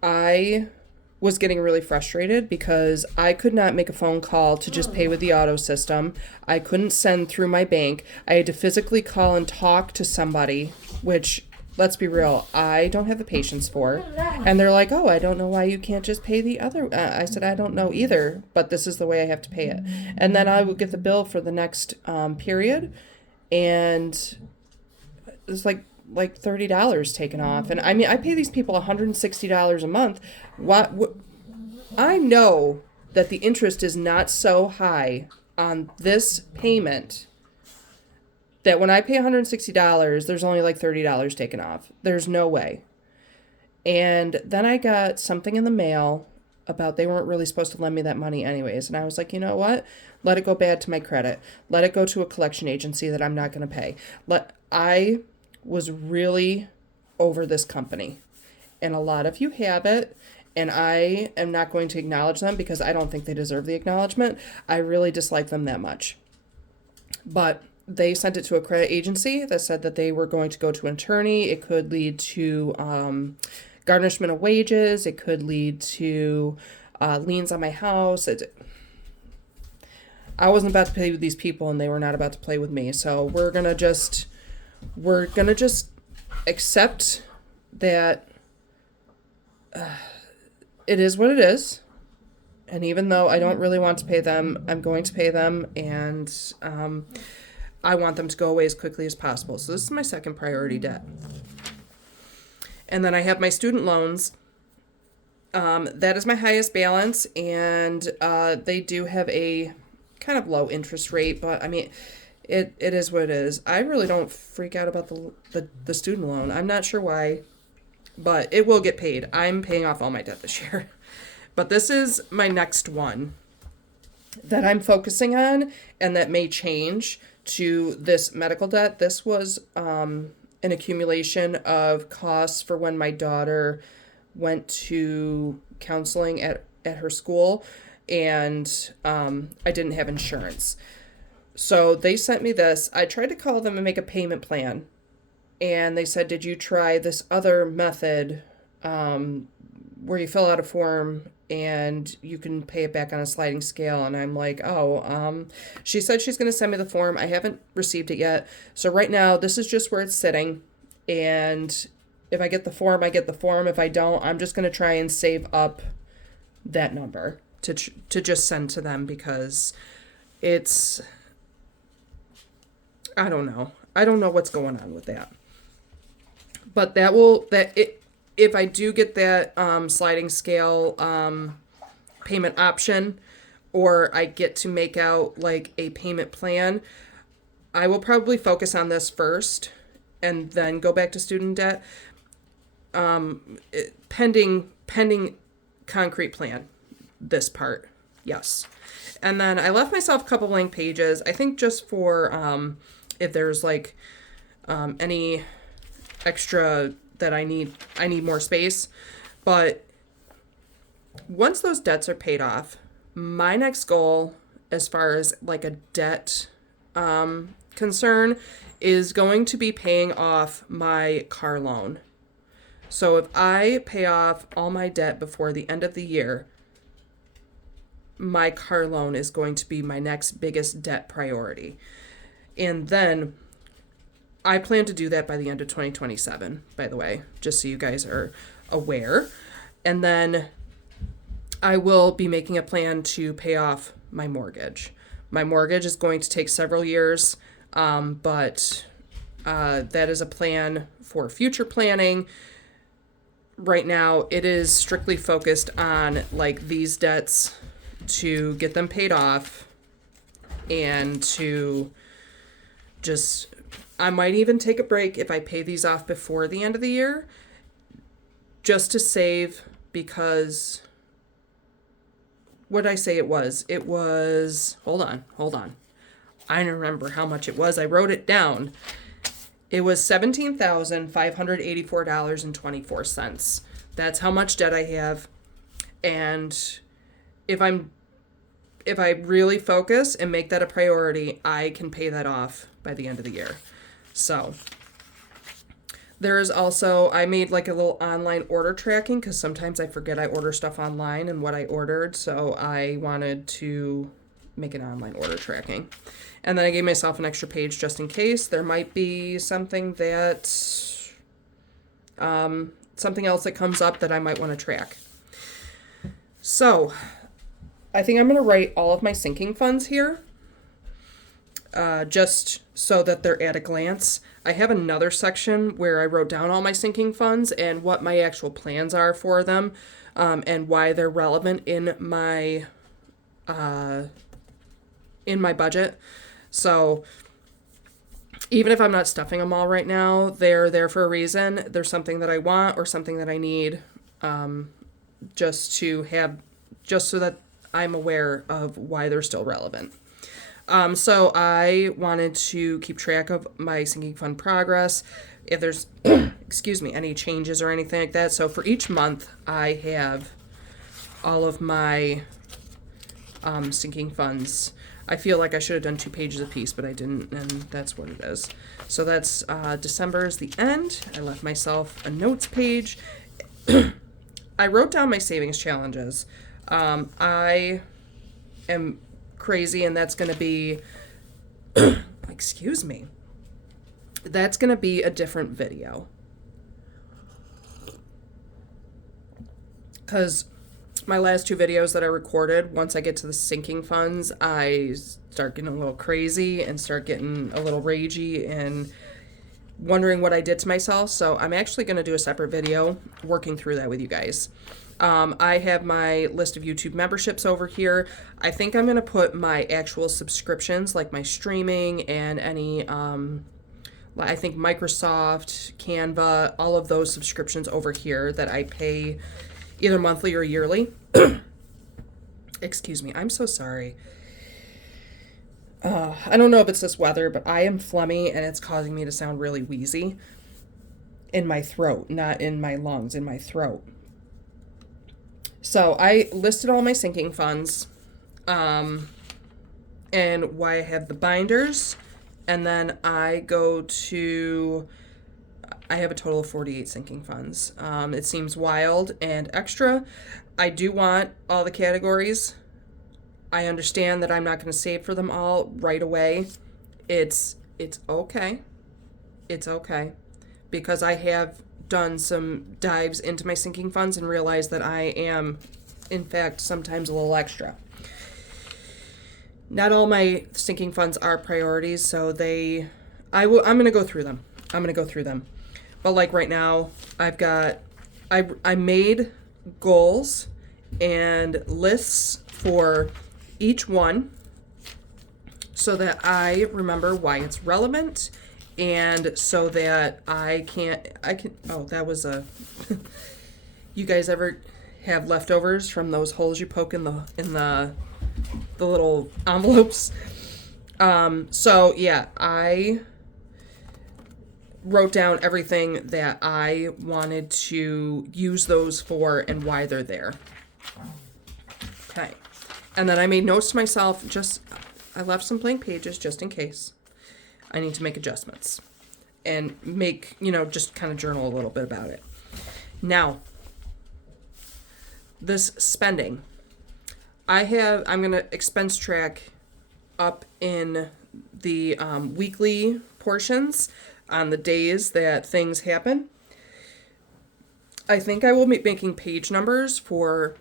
I was getting really frustrated because I could not make a phone call to just pay with the auto system. I couldn't send through my bank. I had to physically call and talk to somebody, which, let's be real, I don't have the patience for. And they're like, oh, I don't know why you can't just pay the other. I said, I don't know either, but this is the way I have to pay it. And then I would get the bill for the next period, and it's like $30 taken off. And I mean, I pay these people $160 a month. What I know that the interest is not so high on this payment that when I pay $160, there's only like $30 taken off. There's no way. And then I got something in the mail about they weren't really supposed to lend me that money anyways. And I was like, you know what? Let it go bad to my credit. Let it go to a collection agency that I'm not going to pay. I was really over this company. And a lot of you have it. And I am not going to acknowledge them because I don't think they deserve the acknowledgement. I really dislike them that much. But they sent it to a credit agency that said that they were going to go to an attorney. It could lead to garnishment of wages. It could lead to liens on my house. I wasn't about to play with these people, and they were not about to play with me. So we're gonna just accept that it is what it is. And even though I don't really want to pay them, I'm going to pay them, and I want them to go away as quickly as possible. So this is my second priority debt. And then I have my student loans. That is my highest balance, and they do have a kind of low interest rate, but I mean, it is what it is. I really don't freak out about the student loan. I'm not sure why, but it will get paid. I'm paying off all my debt this year. But this is my next one that I'm focusing on, and that may change to this medical debt. This was an accumulation of costs for when my daughter went to counseling at her school, and I didn't have insurance. So they sent me this. I tried to call them and make a payment plan, and they said, did you try this other method where you fill out a form and you can pay it back on a sliding scale? And I'm like, she said she's going to send me the form. I haven't received it yet. So right now, this is just where it's sitting. And if I get the form, I get the form. If I don't, I'm just going to try and save up that number to just send to them, because it's, I don't know. I don't know what's going on with that. But if I do get that sliding scale payment option, or I get to make out like a payment plan, I will probably focus on this first and then go back to student debt, pending concrete plan, this part. Yes. And then I left myself a couple blank pages, I think just for if there's like any extra that I need more space. But once those debts are paid off, my next goal as far as like a debt concern is going to be paying off my car loan. So if I pay off all my debt before the end of the year, my car loan is going to be my next biggest debt priority. And then I plan to do that by the end of 2027, by the way, just so you guys are aware. And then I will be making a plan to pay off my mortgage. My mortgage is going to take several years, but that is a plan for future planning. Right now, it is strictly focused on like these debts to get them paid off and to just, I might even take a break if I pay these off before the end of the year just to save, because what did I say it was? It was, hold on. I don't remember how much it was. I wrote it down. It was $17,584.24. That's how much debt I have. And if I really focus and make that a priority, I can pay that off by the end of the year. So there is also, I made like a little online order tracking because sometimes I forget I order stuff online and what I ordered. So I wanted to make an online order tracking. And then I gave myself an extra page just in case. There might be something that, something else that comes up that I might want to track. So I think I'm going to write all of my sinking funds here, just so that they're at a glance. I have another section where I wrote down all my sinking funds and what my actual plans are for them, and why they're relevant in my budget. So even if I'm not stuffing them all right now, they're there for a reason. There's something that I want or something that I need, just so that I'm aware of why they're still relevant. So I wanted to keep track of my sinking fund progress, if there's, any changes or anything like that. So for each month, I have all of my sinking funds. I feel like I should have done 2 pages apiece, but I didn't, and that's what it is. So that's December is the end. I left myself a notes page. I wrote down my savings challenges. I am crazy, and that's going to be, that's going to be a different video. Because my last 2 videos that I recorded, once I get to the sinking funds, I start getting a little crazy and start getting a little ragey and wondering what I did to myself. So I'm actually going to do a separate video working through that with you guys. I have my list of YouTube memberships over here. I think I'm going to put my actual subscriptions, like my streaming and any, I think Microsoft, Canva, all of those subscriptions over here that I pay either monthly or yearly. Excuse me, I'm so sorry. I don't know if it's this weather, but I am phlegmy and it's causing me to sound really wheezy in my throat, not in my lungs, in my throat. So I listed all my sinking funds, and why I have the binders, and then I have a total of 48 sinking funds. It seems wild and extra. I do want all the categories. I understand that I'm not going to save for them all right away. It's okay. It's okay. Because I have done some dives into my sinking funds and realized that I am, in fact, sometimes a little extra. Not all my sinking funds are priorities, so I'm going to go through them. But like right now, I made goals and lists for each one so that I remember why it's relevant, and so that that was you guys ever have leftovers from those holes you poke in the little envelopes? So yeah, I wrote down everything that I wanted to use those for and why they're there. Okay. And then I made notes to myself, I left some blank pages just in case. I need to make adjustments and make, just kind of journal a little bit about it. Now, this spending. I'm going to expense track up in the weekly portions on the days that things happen. I think I will be making page numbers for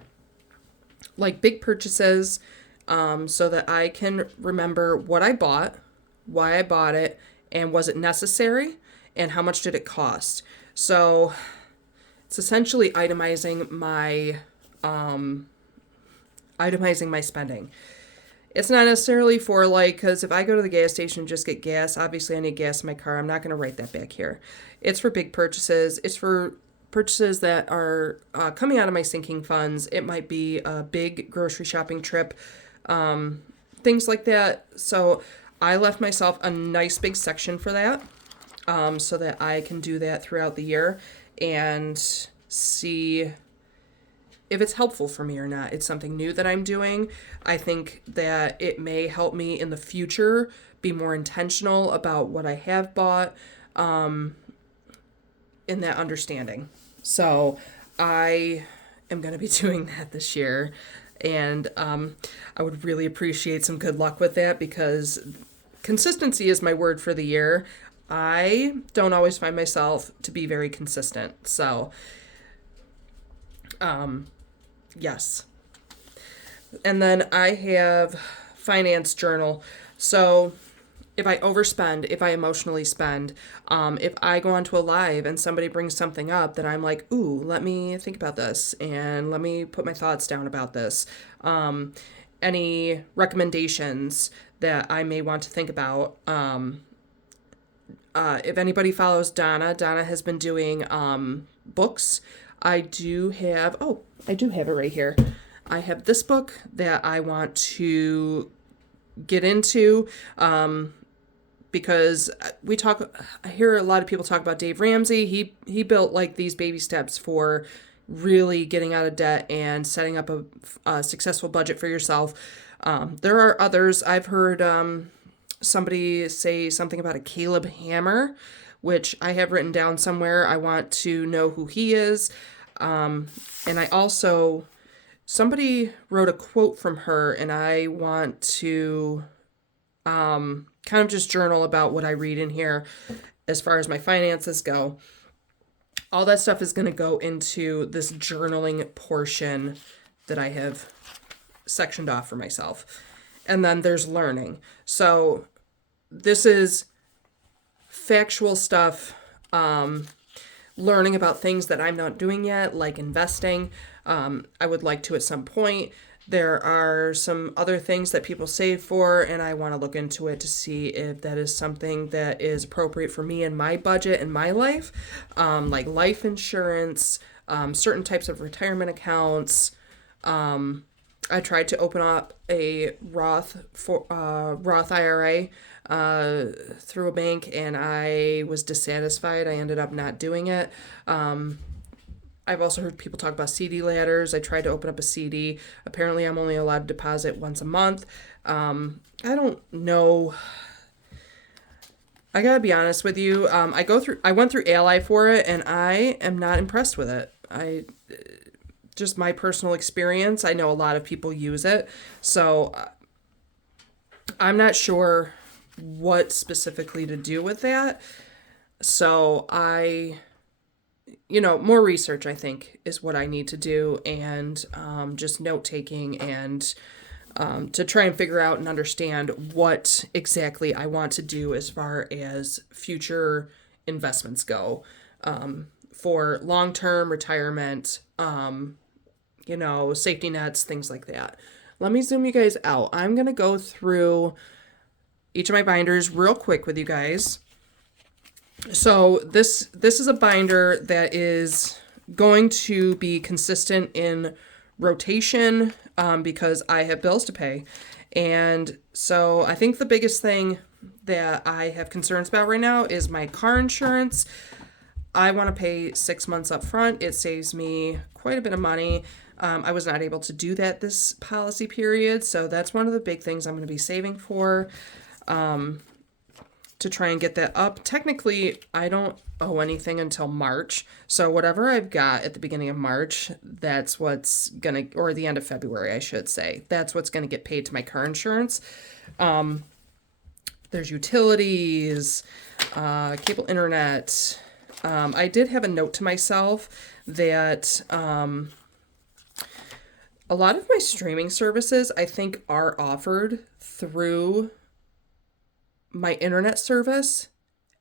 like big purchases, so that I can remember what I bought, why I bought it, and was it necessary, and how much did it cost. So it's essentially itemizing my spending. It's not necessarily for because if I go to the gas station and just get gas, obviously I need gas in my car. I'm not going to write that back here. It's for big purchases. It's for purchases that are coming out of my sinking funds. It might be a big grocery shopping trip, things like that. So I left myself a nice big section for that, so that I can do that throughout the year and see if it's helpful for me or not. It's something new that I'm doing. I think that it may help me in the future be more intentional about what I have bought, in that understanding. So I am going to be doing that this year. And I would really appreciate some good luck with that, because consistency is my word for the year. I don't always find myself to be very consistent. So, yes. And then I have finance journal. So if I overspend, if I emotionally spend, if I go onto a live and somebody brings something up that I'm like, ooh, let me think about this and let me put my thoughts down about this. Any recommendations that I may want to think about. If anybody follows Donna has been doing books. I do have it right here. I have this book that I want to get into, because I hear a lot of people talk about Dave Ramsey. He built these baby steps for really getting out of debt and setting up a successful budget for yourself. There are others. I've heard somebody say something about a Caleb Hammer, which I have written down somewhere. I want to know who he is. And I also, somebody wrote a quote from her, and I want to kind of just journal about what I read in here as far as my finances go. All that stuff is going to go into this journaling portion that I have sectioned off for myself. And then there's learning. So this is factual stuff, learning about things that I'm not doing yet, like investing. I would like to at some point. There are some other things that people save for, and I want to look into it to see if that is something that is appropriate for me and my budget and my life, like life insurance, certain types of retirement accounts. I tried to open up a Roth IRA through a bank, and I was dissatisfied. I ended up not doing it. I've also heard people talk about CD ladders. I tried to open up a CD. Apparently, I'm only allowed to deposit once a month. I don't know. I gotta be honest with you. I went through Ally for it, and I am not impressed with it. Just my personal experience. I know a lot of people use it, so I'm not sure what specifically to do with that. So more research, I think, is what I need to do, and just note taking, and to try and figure out and understand what exactly I want to do as far as future investments go, for long-term retirement, safety nets, things like that. Let me zoom you guys out. I'm going to go through each of my binders real quick with you guys. So this is a binder that is going to be consistent in rotation, because I have bills to pay. And so I think the biggest thing that I have concerns about right now is my car insurance. I want to pay 6 months up front. It saves me quite a bit of money. I was not able to do that this policy period, so that's one of the big things I'm going to be saving for, to to try and get that up. Technically, I don't owe anything until March. So whatever I've got at the beginning of March, that's what's going to, or the end of February, I should say, that's what's going to get paid to my car insurance. There's utilities, cable internet. I did have a note to myself that a lot of my streaming services, I think, are offered through my internet service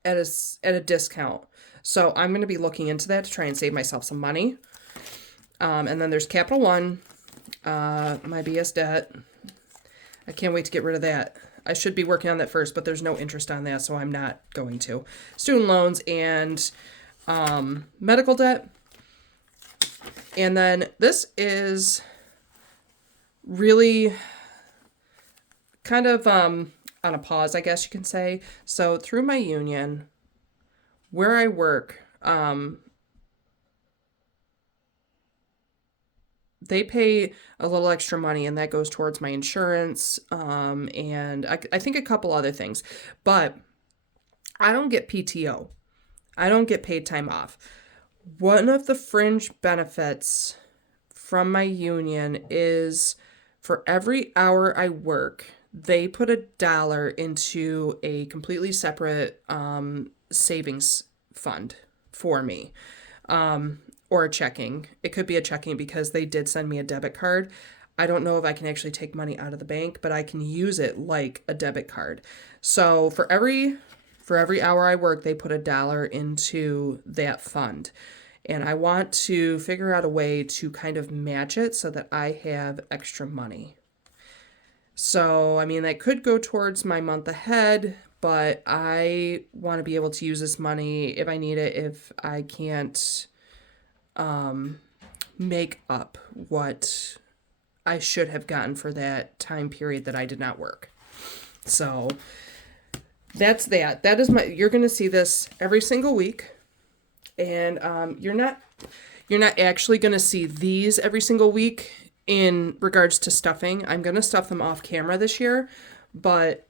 at a discount. So I'm going to be looking into that to try and save myself some money. And then there's Capital One, my BS debt. I can't wait to get rid of that. I should be working on that first, but there's no interest on that, so I'm not going to. Student loans and medical debt. And then this is really kind of on a pause, I guess you can say. So through my union, where I work, they pay a little extra money, and that goes towards my insurance, and I think a couple other things. But I don't get PTO. I don't get paid time off. One of the fringe benefits from my union is for every hour I work, they put $1 into a completely separate savings fund for me, or a checking. It could be a checking because they did send me a debit card. I don't know if I can actually take money out of the bank, but I can use it like a debit card. So for every hour I work, they put $1 into that fund. And I want to figure out a way to kind of match it so that I have extra money. So, I mean, that could go towards my month ahead, but I want to be able to use this money if I need it, if I can't make up what I should have gotten for that time period that I did not work. So that's that. That is you're going to see this every single week. And you're not actually going to see these every single week in regards to stuffing. I'm going to stuff them off camera this year, but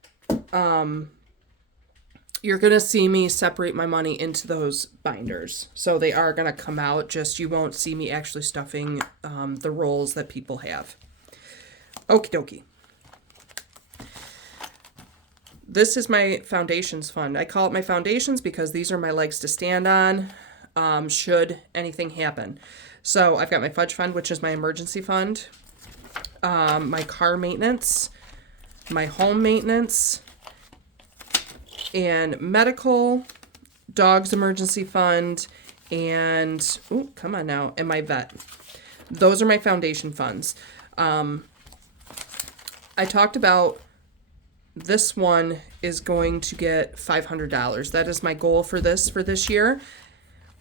you're going to see me separate my money into those binders. So they are going to come out, just you won't see me actually stuffing the rolls that people have. Okie dokie. This is my foundations fund. I call it my foundations because these are my legs to stand on. Should anything happen. So I've got my fudge fund, which is my emergency fund, my car maintenance, my home maintenance, and medical, dog's emergency fund, and, oh, come on now, and my vet. Those are my foundation funds. I talked about this one is going to get $500. That is my goal for this year.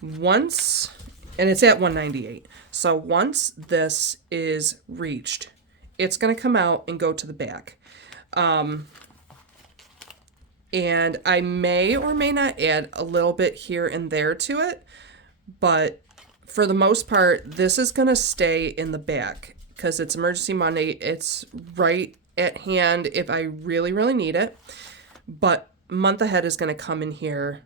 Once, and it's at 198. So once this is reached, it's going to come out and go to the back. And I may or may not add a little bit here and there to it, but for the most part, this is going to stay in the back because it's emergency money. It's right at hand if I really, really need it. But month ahead is going to come in here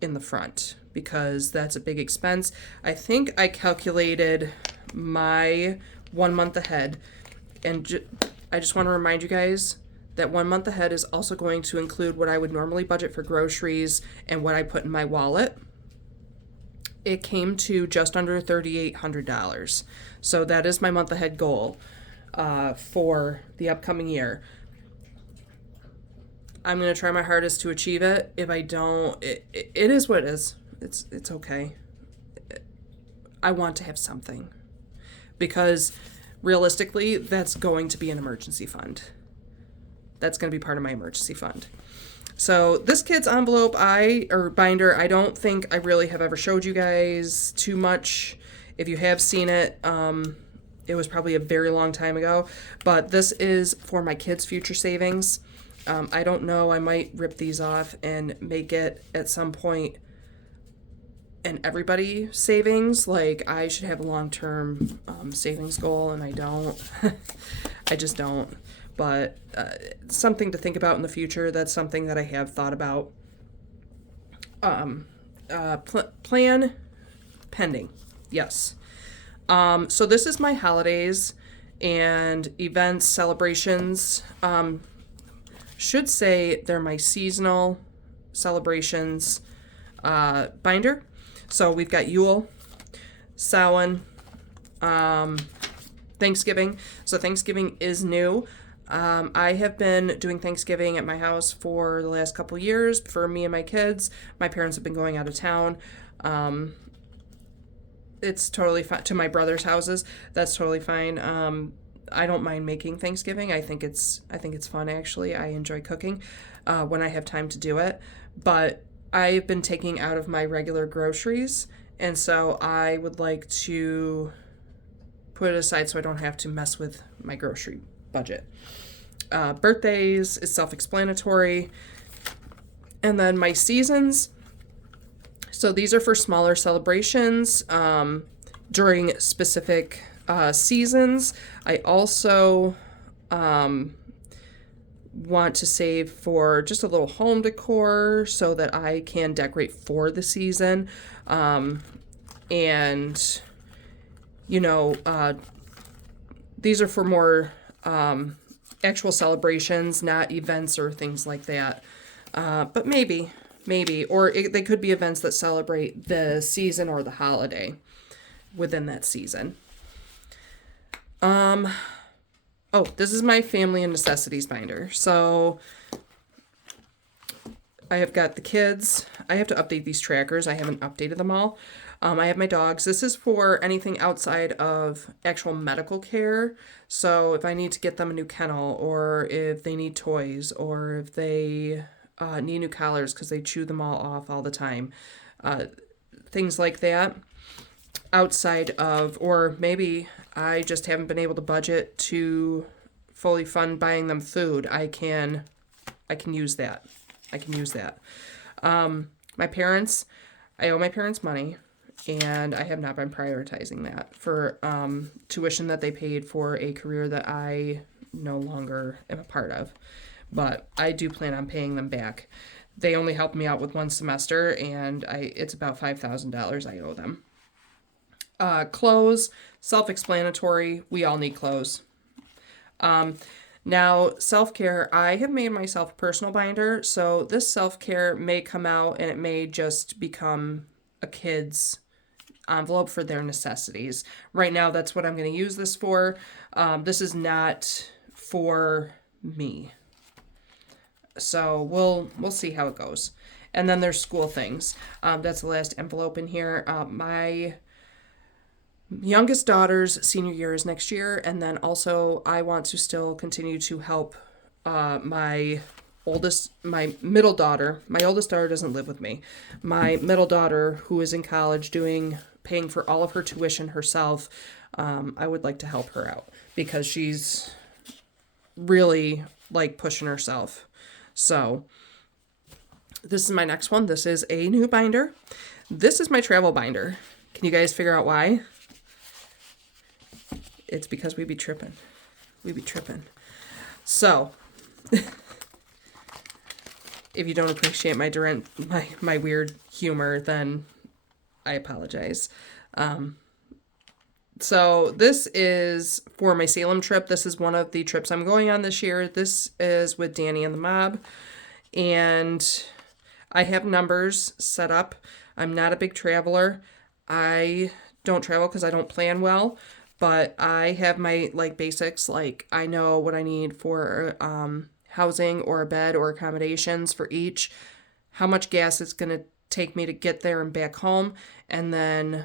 in the front because that's a big expense. I think I calculated my 1 month ahead, and I just want to remind you guys that 1 month ahead is also going to include what I would normally budget for groceries and what I put in my wallet. It came to just under $3,800. So that is my month ahead goal for the upcoming year. I'm going to try my hardest to achieve it. If I don't, it is what it is. It's okay. I want to have something because realistically, that's going to be an emergency fund. That's going to be part of my emergency fund. So this kid's envelope, binder, I don't think I really have ever showed you guys too much. If you have seen it, it was probably a very long time ago. But this is for my kids' future savings. I don't know. I might rip these off and make it at some point an everybody savings. Like I should have a long-term savings goal, and I don't. I just don't. But something to think about in the future. That's something that I have thought about. plan pending. Yes. So this is my holidays and events, celebrations. Should say they're my seasonal celebrations binder. So we've got Yule, Samhain, Thanksgiving. So Thanksgiving is new. I have been doing Thanksgiving at my house for the last couple years for me and my kids. My parents have been going out of town. It's totally fine to my brother's houses. That's totally fine. I don't mind making Thanksgiving. I think it's fun actually. I enjoy cooking when I have time to do it. But I've been taking out of my regular groceries, and so I would like to put it aside so I don't have to mess with my grocery budget. Birthdays is self-explanatory. And then my seasons. So these are for smaller celebrations during specific seasons. I also want to save for just a little home decor so that I can decorate for the season. And, you know, these are for more actual celebrations, not events or things like that. But maybe, or they could be events that celebrate the season or the holiday within that season. Oh, this is my family and necessities binder. So I have got the kids. I have to update these trackers. I haven't updated them all. I have my dogs. This is for anything outside of actual medical care. So if I need to get them a new kennel, or if they need toys, or if they need new collars because they chew them all off all the time. Things like that. Outside of, or maybe I just haven't been able to budget to fully fund buying them food. I can use that. My parents, I owe my parents money, and I have not been prioritizing that for tuition that they paid for a career that I no longer am a part of. But I do plan on paying them back. They only helped me out with one semester, and it's about $5,000 I owe them. Clothes, self-explanatory. We all need clothes. Now, self-care, I have made myself a personal binder, so this self-care may come out and it may just become a kid's envelope for their necessities. Right now, that's what I'm going to use this for. This is not for me. So we'll see how it goes. And then there's school things. That's the last envelope in here. My youngest daughter's senior year is next year, and then also I want to still continue to help my middle daughter. My oldest daughter doesn't live with me. My middle daughter, who is in college paying for all of her tuition herself, I would like to help her out because she's really like pushing herself. So this is my next one. This is a new binder. This is my travel binder. Can you guys figure out why? It's because we be tripping. So, if you don't appreciate my weird humor, then I apologize. So this is for my Salem trip. This is one of the trips I'm going on this year. This is with Danny and the mob. And I have numbers set up. I'm not a big traveler. I don't travel because I don't plan well. But I have my basics, I know what I need for housing or a bed or accommodations for each, how much gas it's going to take me to get there and back home, and then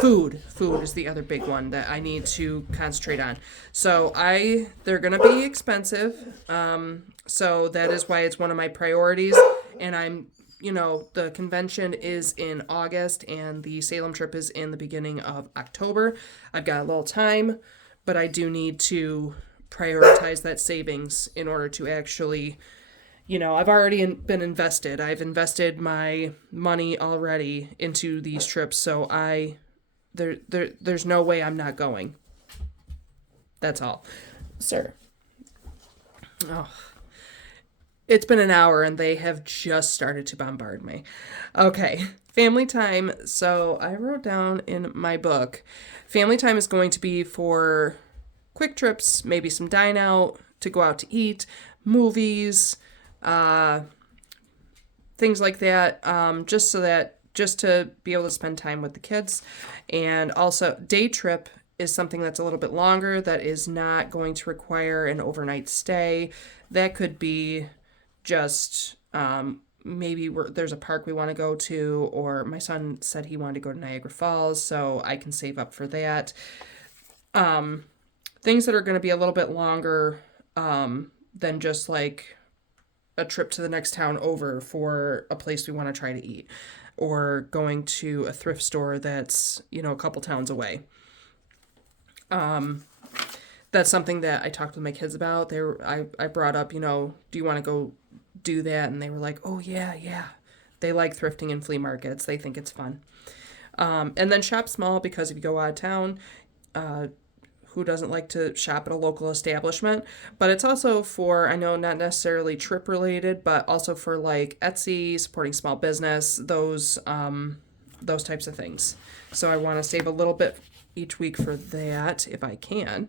food is the other big one that I need to concentrate on. So they're going to be expensive, so that is why it's one of my priorities, and the convention is in August and the Salem trip is in the beginning of October. I've got a little time, but I do need to prioritize that savings in order to actually, I've already been invested. I've invested my money already into these trips, so there's no way I'm not going. That's all. Sir. Oh. It's been an hour and they have just started to bombard me. Okay, family time. So I wrote down in my book, family time is going to be for quick trips, maybe some dine out, to go out to eat, movies, uh, things like that, just to be able to spend time with the kids. And also, day trip is something that's a little bit longer that is not going to require an overnight stay. That could be just maybe there's a park we want to go to, or my son said he wanted to go to Niagara Falls, so I can save up for that. Things that are going to be a little bit longer than just like a trip to the next town over for a place we want to try to eat, or going to a thrift store that's, a couple towns away. That's something that I talked with my kids about. I brought up, do you want to go do that? And they were like, oh yeah, yeah. They like thrifting in flea markets. They think it's fun. And then shop small, because if you go out of town, who doesn't like to shop at a local establishment? But it's also for, I know, not necessarily trip related, but also for like Etsy, supporting small business, those types of things. So I want to save a little bit each week for that if I can.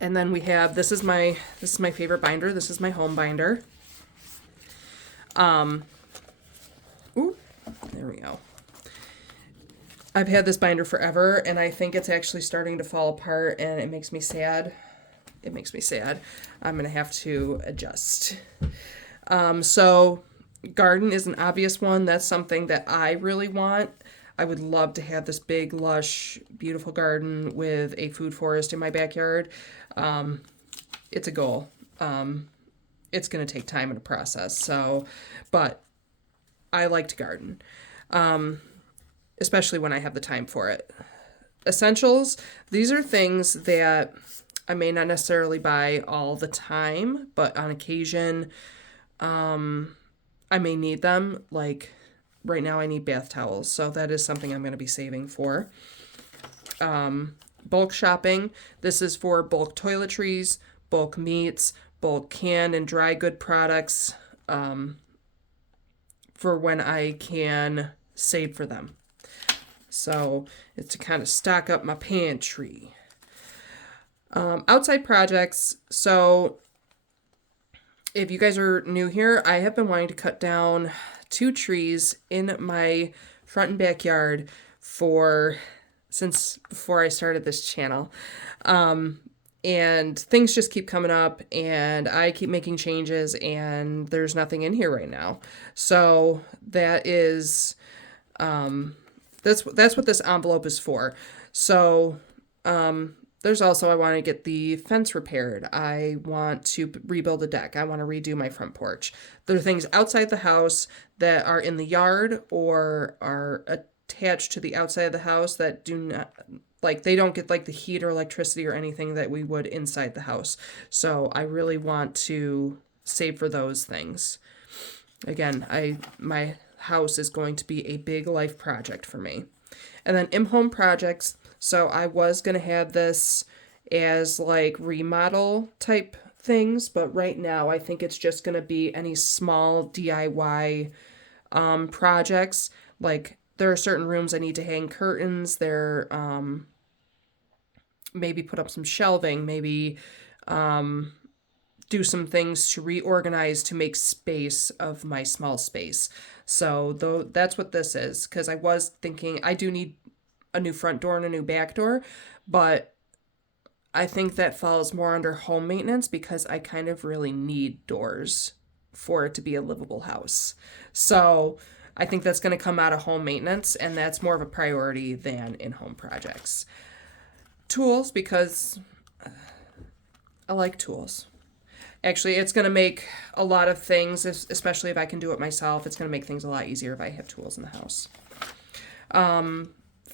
And then we have, this is my favorite binder. This is my home binder. Ooh, there we go. I've had this binder forever, and I think it's actually starting to fall apart, and it makes me sad. It makes me sad. I'm going to have to adjust. So garden is an obvious one. That's something that I really want. I would love to have this big, lush, beautiful garden with a food forest in my backyard. It's a goal. It's going to take time and a process. So, but I like to garden. Especially when I have the time for it. Essentials, these are things that I may not necessarily buy all the time, but on occasion, I may need them. Like right now I need bath towels, so that is something I'm going to be saving for. Bulk shopping, this is for bulk toiletries, bulk meats, bulk canned and dry good products, for when I can save for them. So it's to kind of stock up my pantry. Outside projects. So if you guys are new here, I have been wanting to cut down 2 trees in my front and backyard since before I started this channel. And things just keep coming up, and I keep making changes, and there's nothing in here right now. So that is... That's what this envelope is for. So, there's also, I want to get the fence repaired. I want to rebuild a deck. I want to redo my front porch. There are things outside the house that are in the yard or are attached to the outside of the house that do not, like, they don't get like the heat or electricity or anything that we would inside the house. So I really want to save for those things. Again, my house is going to be a big life project for me. And then in-home projects, so I was going to have this as like remodel type things, but right now I think it's just going to be any small DIY projects. Like there are certain rooms I need to hang curtains, there maybe put up some shelving, maybe do some things to reorganize to make space of my small space. So that's what this is, because I was thinking I do need a new front door and a new back door, but I think that falls more under home maintenance because I kind of really need doors for it to be a livable house. So I think that's going to come out of home maintenance, and that's more of a priority than in-home projects. Tools, because I like tools. Actually, it's going to make a lot of things, especially if I can do it myself, it's going to make things a lot easier if I have tools in the house.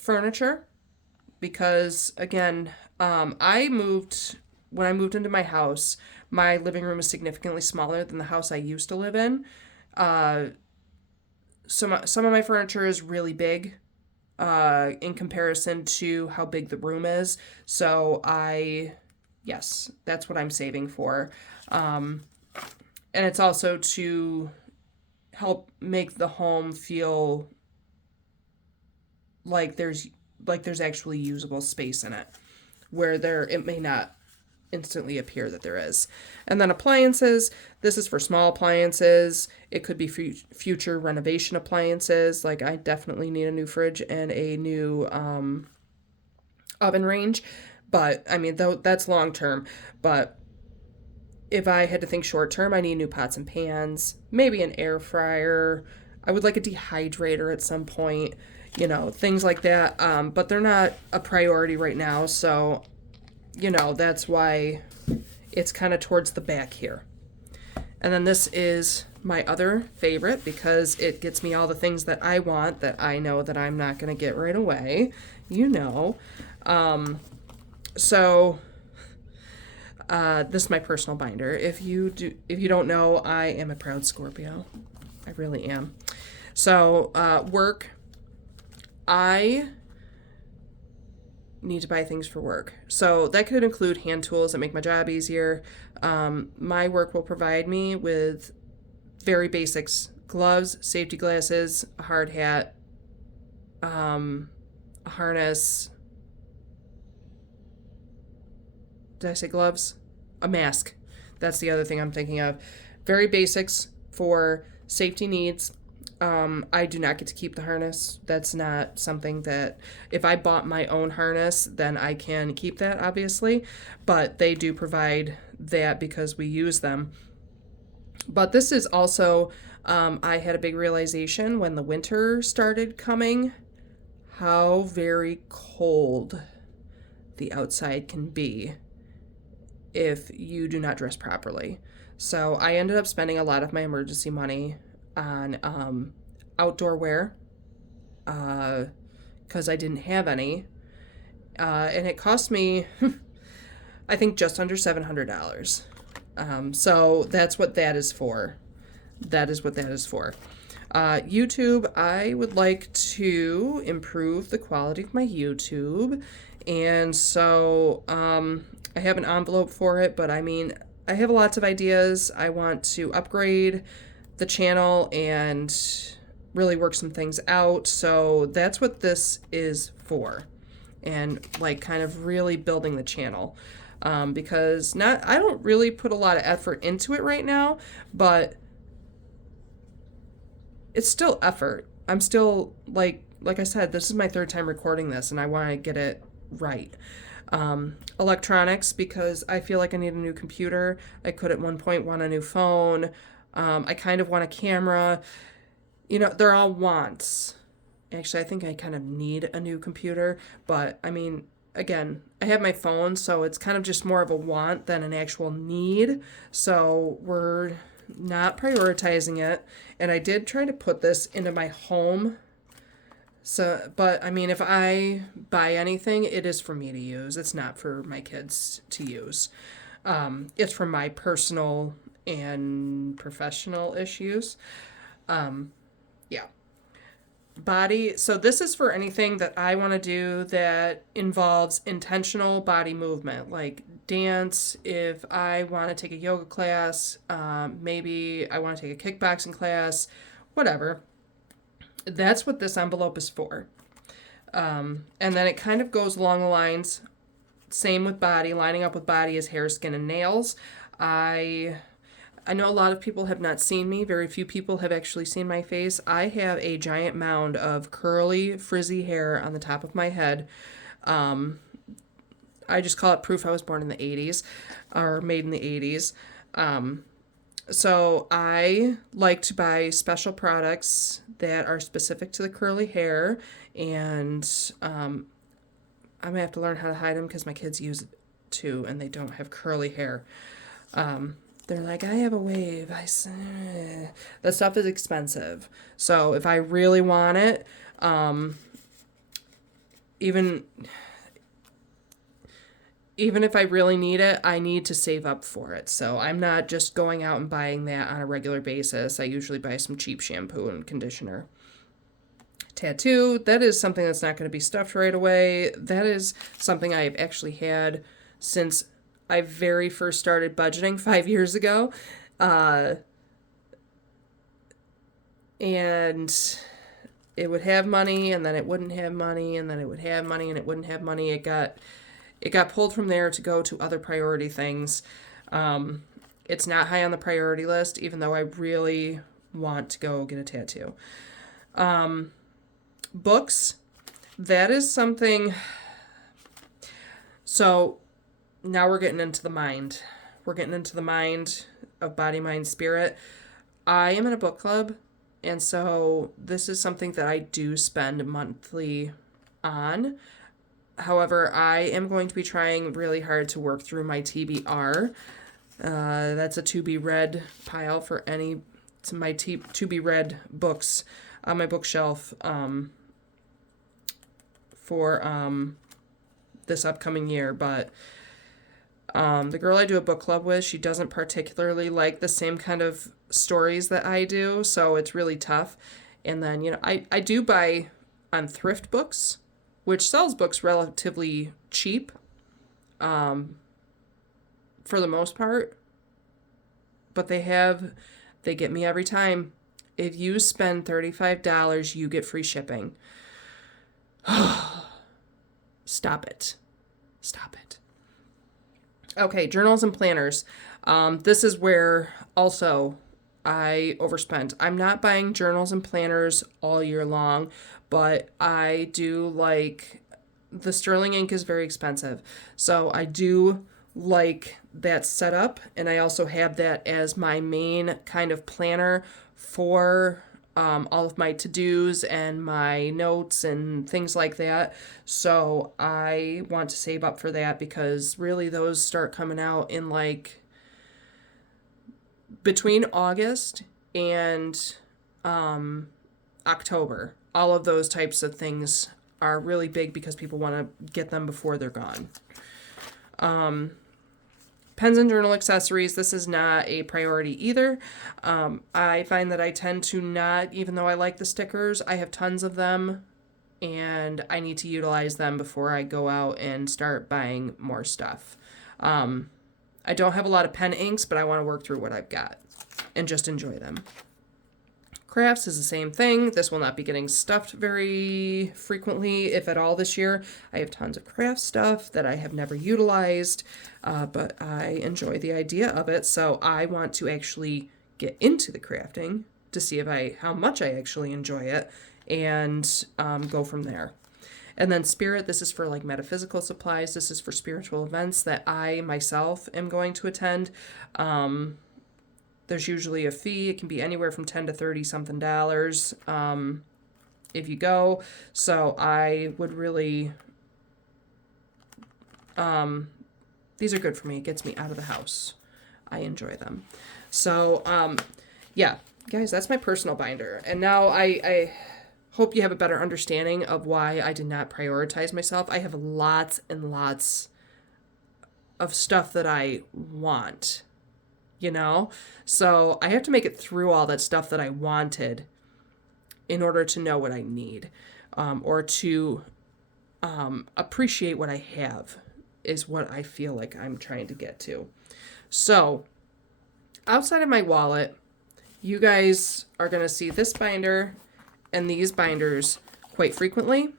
Furniture, because again, when I moved into my house, my living room is significantly smaller than the house I used to live in. Some of my furniture is really big in comparison to how big the room is. So yes, that's what I'm saving for. and it's also to help make the home feel like there's actually usable space in it, where it may not instantly appear that there is. And then appliances, this is for small appliances. It could be future renovation appliances. Like I definitely need a new fridge and a new oven range. But I mean, though that's long term. But if I had to think short term, I need new pots and pans, maybe an air fryer. I would like a dehydrator at some point, things like that. But they're not a priority right now. So, that's why it's kind of towards the back here. And then this is my other favorite because it gets me all the things that I want that I know that I'm not going to get right away. So this is my personal binder. If you don't know, I am a proud Scorpio. I really am. So work, I need to buy things for work. So that could include hand tools that make my job easier. My work will provide me with very basics: gloves, safety glasses, a hard hat, a harness. Did I say gloves? A mask. That's the other thing I'm thinking of. Very basics for safety needs. I do not get to keep the harness. That's not something that, if I bought my own harness, then I can keep that, obviously. But they do provide that because we use them. But this is also, I had a big realization when the winter started coming, how very cold the outside can be if you do not dress properly. So I ended up spending a lot of my emergency money on outdoor wear because I didn't have any. And it cost me, I think, just under $700. So that's what that is for. That is what that is for. YouTube, I would like to improve the quality of my YouTube. And so I have an envelope for it, but I mean, I have lots of ideas. I want to upgrade the channel and really work some things out. So that's what this is for. And like kind of really building the channel. Because I don't really put a lot of effort into it right now, but it's still effort. I'm still like I said, this is my third time recording this and I want to get it right. Electronics, because I feel like I need a new computer. I could at one point want a new phone. I kind of want a camera. They're all wants. Actually, I think I kind of need a new computer, but I mean, again, I have my phone, so it's kind of just more of a want than an actual need. So we're not prioritizing it. And I did try to put this into my home. So, but I mean, if I buy anything, it is for me to use. It's not for my kids to use. It's for my personal and professional issues. Yeah. Body. So this is for anything that I want to do that involves intentional body movement, like dance. If I want to take a yoga class, maybe I want to take a kickboxing class, whatever. That's what this envelope is for. And then it kind of goes along the lines, same with body. Lining up with body is hair, skin, and nails. I know a lot of people have not seen me. Very few people have actually seen my face. I have a giant mound of curly, frizzy hair on the top of my head. I just call it proof I was born in the 80s, or made in the 80s. So I like to buy special products that are specific to the curly hair, and I'm going to have to learn how to hide them because my kids use it too, and they don't have curly hair. They're like, I have a wave. That stuff is expensive. So if I really want it, even if I really need it, I need to save up for it. So I'm not just going out and buying that on a regular basis. I usually buy some cheap shampoo and conditioner. Tattoo, that is something that's not going to be stuffed right away. That is something I have actually had since I very first started budgeting 5 years ago. Uh, and it would have money, and then it wouldn't have money, and then it would have money, and it wouldn't have money. It got pulled from there to go to other priority things. It's not high on the priority list, even though I really want to go get a tattoo. Books, that is something. So now we're getting into the mind. We're getting into the mind of body, mind, spirit. I am in a book club, and so this is something that I do spend monthly on. However, I am going to be trying really hard to work through my TBR. That's a to be read pile for my to be read books on my bookshelf for this upcoming year. But the girl I do a book club with, she doesn't particularly like the same kind of stories that I do, so it's really tough. And then, I do buy on Thrift Books, which sells books relatively cheap, for the most part. But they get me every time. If you spend $35, you get free shipping. Stop it. Stop it. Okay, journals and planners. This is where also I overspent. I'm not buying journals and planners all year long, but I do like the Sterling ink is very expensive. So I do like that setup, and I also have that as my main kind of planner for all of my to-dos and my notes and things like that. So I want to save up for that, because really those start coming out in like between August and October. All of those types of things are really big because people want to get them before they're gone. Pens and journal accessories, this is not a priority either. I find that I tend to not, even though I like the stickers, I have tons of them, and I need to utilize them before I go out and start buying more stuff. I don't have a lot of pen inks, but I want to work through what I've got and just enjoy them. Crafts is the same thing. This will not be getting stuffed very frequently, if at all, this year. I have tons of craft stuff that I have never utilized, but I enjoy the idea of it, so I want to actually get into the crafting to see how much I actually enjoy it, and go from there. And then spirit, this is for like metaphysical supplies. This is for spiritual events that I myself am going to attend. There's usually a fee. It can be anywhere from $10 to $30 something if you go. So I would really, these are good for me. It gets me out of the house. I enjoy them. So, yeah, guys, that's my personal binder. And now I hope you have a better understanding of why I did not prioritize myself. I have lots and lots of stuff that I want. So I have to make it through all that stuff that I wanted in order to know what I need, or to appreciate what I have, is what I feel like I'm trying to get to. So outside of my wallet, you guys are going to see this binder and these binders quite frequently.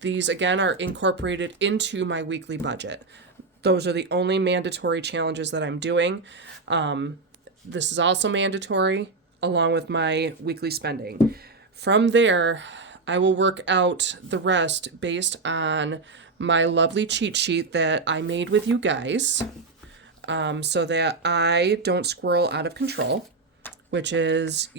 These, again, are incorporated into my weekly budget. Those are the only mandatory challenges that I'm doing. This is also mandatory, along with my weekly spending. From there, I will work out the rest based on my lovely cheat sheet that I made with you guys, so that I don't squirrel out of control, which is,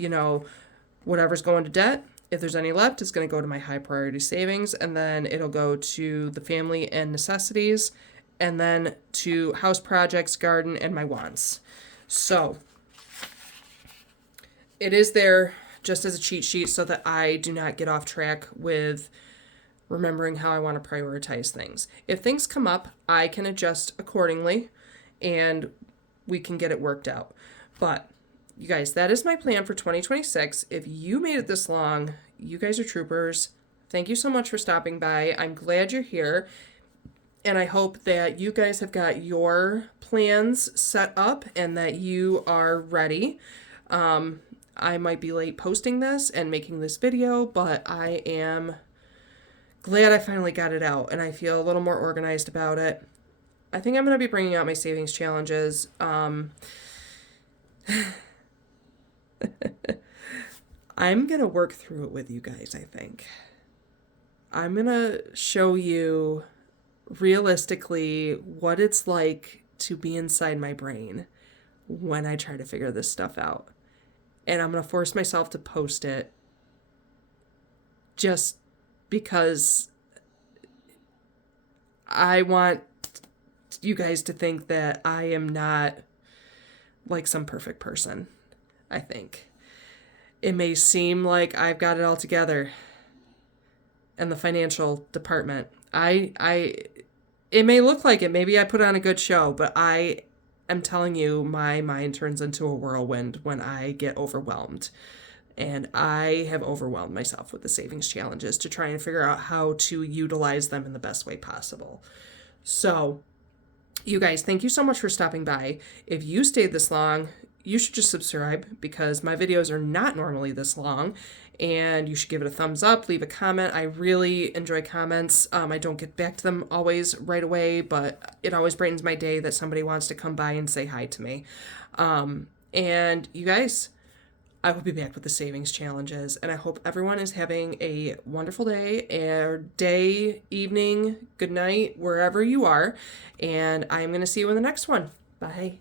whatever's going to debt. If there's any left, it's going to go to my high priority savings, and then it'll go to the family and necessities, and then to house projects, garden, and my wants. So it is there just as a cheat sheet so that I do not get off track with remembering how I want to prioritize things. If things come up, I can adjust accordingly, and we can get it worked out. But you guys, that is my plan for 2026. If you made it this long, you guys are troopers. Thank you so much for stopping by. I'm glad you're here. And I hope that you guys have got your plans set up and that you are ready. I might be late posting this and making this video, but I am glad I finally got it out and I feel a little more organized about it. I think I'm going to be bringing out my savings challenges. I'm going to work through it with you guys, I think. I'm going to show you realistically what it's like to be inside my brain when I try to figure this stuff out. And I'm going to force myself to post it just because I want you guys to think that I am not like some perfect person, I think. It may seem like I've got it all together in the financial department. It may look like it. Maybe I put on a good show, but I am telling you, my mind turns into a whirlwind when I get overwhelmed. And I have overwhelmed myself with the savings challenges to try and figure out how to utilize them in the best way possible. So, you guys, thank you so much for stopping by. If you stayed this long, you should just subscribe because my videos are not normally this long, and you should give it a thumbs up, leave a comment. I really enjoy comments. I don't get back to them always right away, but it always brightens my day that somebody wants to come by and say hi to me. And you guys, I will be back with the savings challenges, and I hope everyone is having a wonderful day, evening, good night, wherever you are, and I'm going to see you in the next one. Bye.